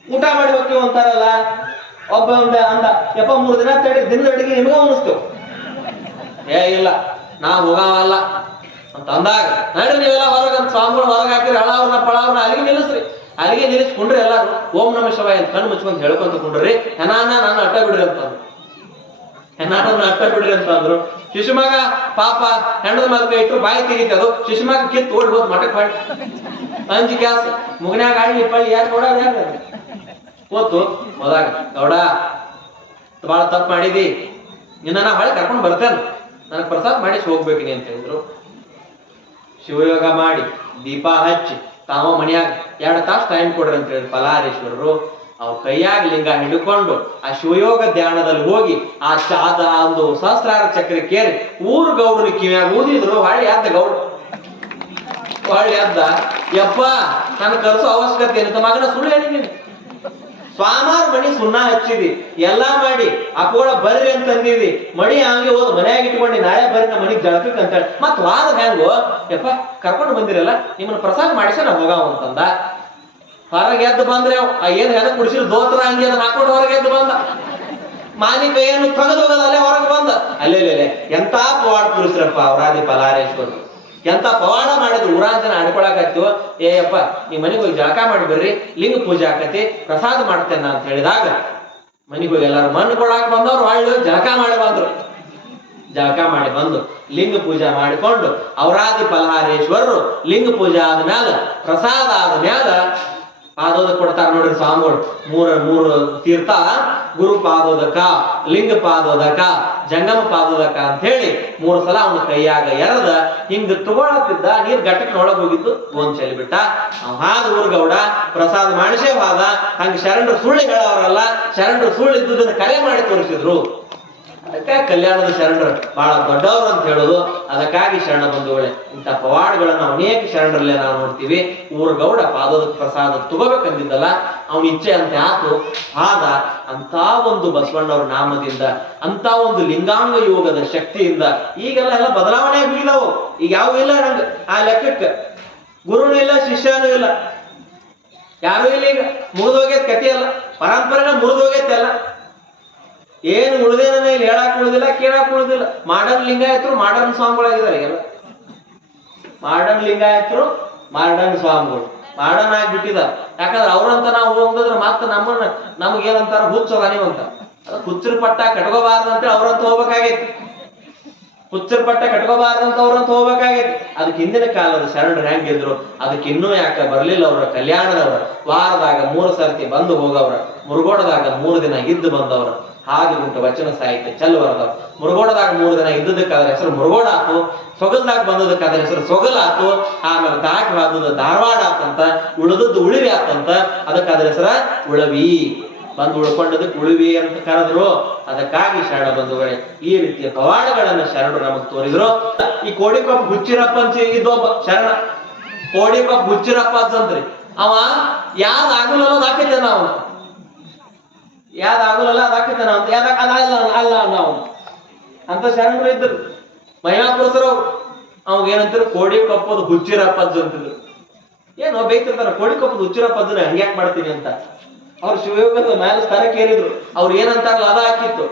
ಊಟ ಮಾಡಿ ಹೋಗ್ತೀವಿ ಅಂತಾರಲ್ಲ. ಒಬ್ಬ ಅಂದ, ಯಪ್ಪ 3 ದಿನ ತಡಿ, ದಿನದ ಅಡಿಗೆ ನಿಮ್ಗ ಅನಿಸ್ತು. ಏ ಇಲ್ಲ ನಾ ಹೋಗಾವಲ್ಲ ಅಂತ ಅಂದಾಗ, ನಡ್ರಿ ನೀವೆಲ್ಲ ಹೊರಗಂತ ಸ್ವಾಮಿಗಳು ಹೊರಗೆ ಹಾಕಿರಿ, ಹಳವ್ರನ್ನ ಪಳವ್ರನ್ನ ಅಲ್ಲಿಗೆ ನಿಲ್ಲಿಸ್ರಿ. ಅಲ್ಲಿಗೆ ನಿಲ್ಲಿಸ್ಕೊಂಡ್ರಿ ಎಲ್ಲಾರು ಓಂ ನಮ ಶಿವಾಯ ಅಂತ ಕಣ್ಣು ಮುಚ್ಕೊಂತ ಹೇಳ್ಕೊಂತ ಕುಂಡ್ರಿ. ಹೆನಾನ ನಾನು ಅಟ್ಟ ಬಿಡ್ರಿ ಅಂತಂದ್ರು, ಹೆನಾನ ಅಟ್ಟ ಬಿಡ್ರಿ ಅಂತಂದ್ರು. ಶಿಶುಮಗ ಪಾಪ ಹೆಣ್ಣದ ಮೇಲೆ ಕೈ ಇಟ್ರು, ಬಾಯಿ ತೆಗಿತದು. ಶಿಶುಮಗ ಕಿತ್ತು ಓಡಿ ಹೋದ್ ಮಠಕ್ಕೆ ಮಾಡಿ ಅಂಜಿ ಕ್ಯಾಸ್ ಮುಗನ್ಯಾಗ ಆಳಿ ಪಳ್ಳಿ ಯಾರು ನೋಡೋರು ಯಾರು ಹೋತು ಹೋದಾಗ, ಗೌಡ ಬಹಳ ತಪ್ಪು ಮಾಡಿದಿ, ನಿನ್ನ ನಾ ಹೊಳೆ ಕರ್ಕೊಂಡು ಬರ್ತೇನೆ, ನನಗೆ ಪ್ರಸಾದ ಮಾಡಿಸಿ ಹೋಗ್ಬೇಕಿನಿ ಅಂತ ಹೇಳಿದ್ರು. ಶಿವಯೋಗ ಮಾಡಿ ದೀಪ ಹಚ್ಚಿ ತಾವ ಮನ್ಯಾಗ 2 ತಾಸು ಟೈಮ್ ಕೊಡ್ರಿ ಅಂತ ಹೇಳಿ ಫಲಹಾರೇಶ್ವರರು ಅವ್ರ ಕೈಯಾಗ ಲಿಂಗ ಹಿಡ್ಕೊಂಡು ಆ ಶಿವಯೋಗ ಧ್ಯಾನದಲ್ಲಿ ಹೋಗಿ ಆ ಒಂದು ಸಹಸ್ರಾರ ಚಕ್ರಕ್ಕೇರಿ ಊರ್ ಗೌಡನ ಕಿವ್ಯಾಗ ಊದಿದ್ರು. ಹೊಳ್ಳಿ ಎದ್ದ ಗೌಡ, ಹೊಳ್ಳಿ ಎದ್ದ, ಯಪ್ಪ ನನ್ ಕರ್ಸೋ ಅವಶ್ಯಕತೆ ಏನಿತ್ತು ಮಗನ, ಸುಳ್ಳು ಹೇಳಿದೀನಿ, ಸ್ವಾಮಾರ್ ಮಣಿ ಸುಣ್ಣ ಹಚ್ಚಿದಿ, ಎಲ್ಲಾ ಮಾಡಿ ಅಪ್ಪಗಳ ಬರ್ರಿ ಅಂತಂದಿದಿ, ಮಣಿ ಹಂಗೆ ಹೋದ್ ಮನ್ಯಾಗ ಇಟ್ಕೊಂಡಿ, ನಾಳೆ ಬರ್ರಿ ನಮ್ಮ ಮನಿಗ್ ಜಳಕಕ್ ಅಂತ ಹೇಳಿ ಮತ್ ವಾದ ಹೆಂಗೋ, ಯಪ್ಪ ಕರ್ಕೊಂಡು ಬಂದಿರಲ್ಲ ನಿಮ್ಮನ್ನ ಪ್ರಸಾದ ಮಾಡಿಸ ನಾ ಹೋಗಾವ ಅಂತಂದ. ಹೊರಗೆ ಎದ್ದು ಬಂದ್ರೆ ಏನ್ ಹೆದ ಕುಡಿಸಿದ್ರು ದೋತ್ರ ಹಂಗೆ ಅದನ್ನ ಹಾಕೊಂಡು ಹೊರಗೆ ಎದ್ದು ಬಂದ. ಮಾನಿ ಕೈಯನ್ನು ತೆಗೆದು ಹೋಗೋದು ಅಲ್ಲೇ ಹೊರಗೆ ಬಂದ. ಅಲ್ಲೇ ಎಂತ ಪವಾಡ ಪುರುಷರಪ್ಪ ಅವರಾದಿ ಫಲಹಾರೇಶ್ವರರು, ಎಂತ ಪವಾಡ ಮಾಡಿದ್ರು. ಊರಾನ್ ಜನ ಆಡ್ಕೊಳಕತ್ತು, ಏಯಪ್ಪ ನೀ ಮನೆಗೆ ಹೋಗಿ ಜಳಕ ಮಾಡಿ ಬರ್ರಿ, ಲಿಂಗ ಪೂಜೆ ಆಕತಿ, ಪ್ರಸಾದ ಮಾಡ್ತೇನೆ ಅಂತ ಹೇಳಿದಾಗ ಮನೆಗೆ ಹೋಗಿ ಎಲ್ಲಾರು ಮಣ್ಣು ಕೊಡಾಕ್ ಬಂದವ್ರು ಹೊಳ್ಳಿ ಜಳಕ ಮಾಡಿ ಬಂದ್ರು. ಜಳಕ ಮಾಡಿ ಬಂದು ಲಿಂಗ ಪೂಜೆ ಮಾಡಿಕೊಂಡು ಅವರಾದಿ ಫಲಹಾರೇಶ್ವರರು ಲಿಂಗ ಪೂಜೆ ಆದ್ಮ್ಯಾಲ ಪ್ರಸಾದ ಆದ್ಮ್ಯಾಲ ಪಾದೋದಕ ಕೊಡ್ತಾರ ನೋಡ್ರಿ ಸ್ವಾಮಿಗಳು. ಮೂರು ತೀರ್ಥ, ಗುರು ಪಾದೋದಕ, ಲಿಂಗ ಪಾದೋದಕ, ಜಂಗಮ ಪಾದೋದಕ ಅಂತ ಹೇಳಿ 3 ಸಲ ಅವನ ಕೈಯಾಗ ಎರದ ಹಿಂಗ ತಗೊಳತ್ತಿದ್ದ. ನೀರ್ ಘಟಕನ ಒಳಗ್ ಹೋಗಿದ್ದು ಒಂದ್ ಚೆಲ್ಲಿ ಬಿಟ್ಟ. ಹಾದ ಊರ್ಗೌಡ ಪ್ರಸಾದ ಮಾಡಿಸೇ ಹೋದ. ಹಂಗ ಶರಣರು ಸುಳ್ಳು ಹೇಳೋರಲ್ಲ, ಶರಣರು ಸುಳ್ಳು ಇದ್ದುದನ್ನ ಕರೆ ಮಾಡಿ ತೋರಿಸಿದ್ರು. ಅದಕ್ಕೆ ಕಲ್ಯಾಣದ ಶರಣರು ಬಹಳ ದೊಡ್ಡವರು ಅಂತ ಹೇಳೋದು. ಅದಕ್ಕಾಗಿ ಶರಣ ಬಂಧುಗಳೇ, ಇಂಥ ಪವಾಡಗಳನ್ನ ಅನೇಕ ಶರಣರಲ್ಲೇ ನಾವು ನೋಡ್ತೀವಿ. ಊರ್ಗೌಡ ಪಾದದ ಪ್ರಸಾದ ತಗೋಬೇಕಂದಿದ್ದಲ್ಲ, ಅವನ ಇಚ್ಛೆ ಅಂತ ಆತು, ಆದ. ಅಂತ ಒಂದು ಬಸವಣ್ಣವ್ರ ನಾಮದಿಂದ, ಅಂತ ಒಂದು ಲಿಂಗಾಂಗ ಯೋಗದ ಶಕ್ತಿಯಿಂದ ಈಗೆಲ್ಲ ಬದಲಾವಣೆ ಆಗಿದಾವು. ಈಗ ಯಾವ ಇಲ್ಲ ನಂಗೆ ಆ ಲೆಕ್ಕಕ್ಕೆ, ಗುರುನು ಇಲ್ಲ, ಶಿಷ್ಯನೂ ಇಲ್ಲ, ಯಾರು ಇಲ್ಲ. ಈಗ ಮುರಿದೋಗೈತ್ ಕಥೆ ಅಲ್ಲ, ಪರಂಪರೆನ ಮುರಿದೋಗೈತೆ ಅಲ್ಲ. ಏನು ಉಳಿದೇನ ಇಲ್ಲಿ ಹೇಳಕ್ ಉಳಿದಿಲ್ಲ, ಕೇಳಕ್ ಉಳಿದಿಲ್ಲ. ಮಾಡರ್ನ್ ಲಿಂಗಾಯತರು ಮಾಡರ್ನ್ ಸ್ವಾಮಿಗಳಾಗಿದ್ದಾರೆ. ಎಲ್ಲ ಮಾಡರ್ನ್ ಲಿಂಗಾಯತರು ಮಾಡರ್ನ್ ಸ್ವಾಮಿಗಳು ಮಾಡರ್ನ್ ಆಗಿಬಿಟ್ಟಿದ್ದಾರೆ. ಯಾಕಂದ್ರೆ ಅವ್ರಂತ ನಾವು ಹೋಗಿದ್ರೆ ಮತ್ತೆ ನಮಗೇನಂತಾರ ಹುಚ್ಚದ ನೀವಂತ, ಹುಚ್ಚರ ಪಟ್ಟ ಕಟ್ಕೋಬಾರ್ದಂತ ಅವ್ರಂತ ಹೋಗ್ಬೇಕಾಗೈತಿ. ಹುಚ್ಚರ ಪಟ್ಟ ಕಟ್ಕೋಬಾರ್ದಂತ ಅವ್ರಂತ ಹೋಗ್ಬೇಕಾಗೈತಿ. ಅದಕ್ಕೆ ಹಿಂದಿನ ಕಾಲದ ಶರಣರು ಹೆಂಗಿದ್ರು, ಅದಕ್ಕೆ ಇನ್ನೂ ಯಾಕೆ ಬರ್ಲಿಲ್ಲ ಅವ್ರ ಕಲ್ಯಾಣದವ್ರ. ವಾರದಾಗ 3 ಸರ್ತಿ ಬಂದು ಹೋಗವ್ರ, ಮುರುಗೋಡದಾಗ 3 ದಿನ ಇದ್ದು ಬಂದವ್ರ. ಹಾಗೆ ಉಂಟು ವಚನ ಸಾಹಿತ್ಯ ಚಲುವರ್ದವ್ರು. ಮುರುಗೋಡದಾಗ 3 ದಿನ ಇದ್ದದಕ್ಕೆ ಅದ್ರ ಹೆಸರು ಮುರುಗೋಡ ಆತು, ಸೊಗಲ್ದಾಗ ಬಂದದಕ್ಕೆ ಅದ್ರ ಹೆಸರು ಸೊಗಲ್ ಆತು, ಆಮೇಲೆ ದಾಟಿ ಹೋದದ ಧಾರವಾಡ ಆತಂತ, ಉಳಿದದ್ದು ಉಳಿವಿ ಆತಂತ, ಅದಕ್ಕೆ ಅದ್ರ ಹೆಸರ ಉಳವಿ. ಬಂದು ಉಳ್ಕೊಂಡದಕ್ಕೆ ಉಳಿವಿ ಅಂತ ಕರೆದ್ರು. ಅದಕ್ಕಾಗಿ ಶರಣ ಬಂಧುಗಳೇ, ಈ ರೀತಿಯ ಪವಾಡಗಳನ್ನ ಶರಣರು ನಮಗ್ ತೋರಿದ್ರು. ಈ ಕೋಡಿಕೊಪ್ಪ ಹುಚ್ಚಿರಪ್ಪ ಅಂತ ಇದ್ದೊಬ್ಬ ಶರಣ, ಕೋಡಿಕೊಪ್ಪ ಹುಚ್ಚಿರಪ್ಪ ಅಂತಂದ್ರಿ. ಅವ ಯಾವ್ದು ಆಗಲ್ಲ ಅದಾಕಿದ್ದಾನ ಅವನು, ಯಾವ್ದು ಆಗಲ್ಲ ಅದಾಕಿದ್ದಾನ ಅಂತ ಯಾವ್ದ ಅಲ್ಲ ಅಲ್ಲ ನಾವು ಅಂತ ಶರಣರು ಇದ್ರು ಮಹಿಳಾಪುರುಷರು. ಅವಾಗ ಏನಂತಾರೆ ಕೋಡಿ ಕಪ್ಪದ ಹುಚ್ಚಿರಪ್ಪಜ್ಜು ಅಂತಿದ್ರು. ಏನೋ ಬೈತಿರ್ತಾರ ಕೋಡಿ ಕಪ್ಪದ ಹುಚ್ಚಿರಪ್ಪಜ್ಜನ ಹಂಗ್ಯಾಕ್ ಮಾಡ್ತೀನಿ ಅಂತ. ಅವ್ರು ಶಿವಯೋಗದ ಮೇಲೆ ಸ್ಥಾನಕ್ಕೆ ಏರಿದ್ರು. ಅವ್ರು ಏನಂತಾರಲ್ಲ ಅದ ಹಾಕಿತ್ತು.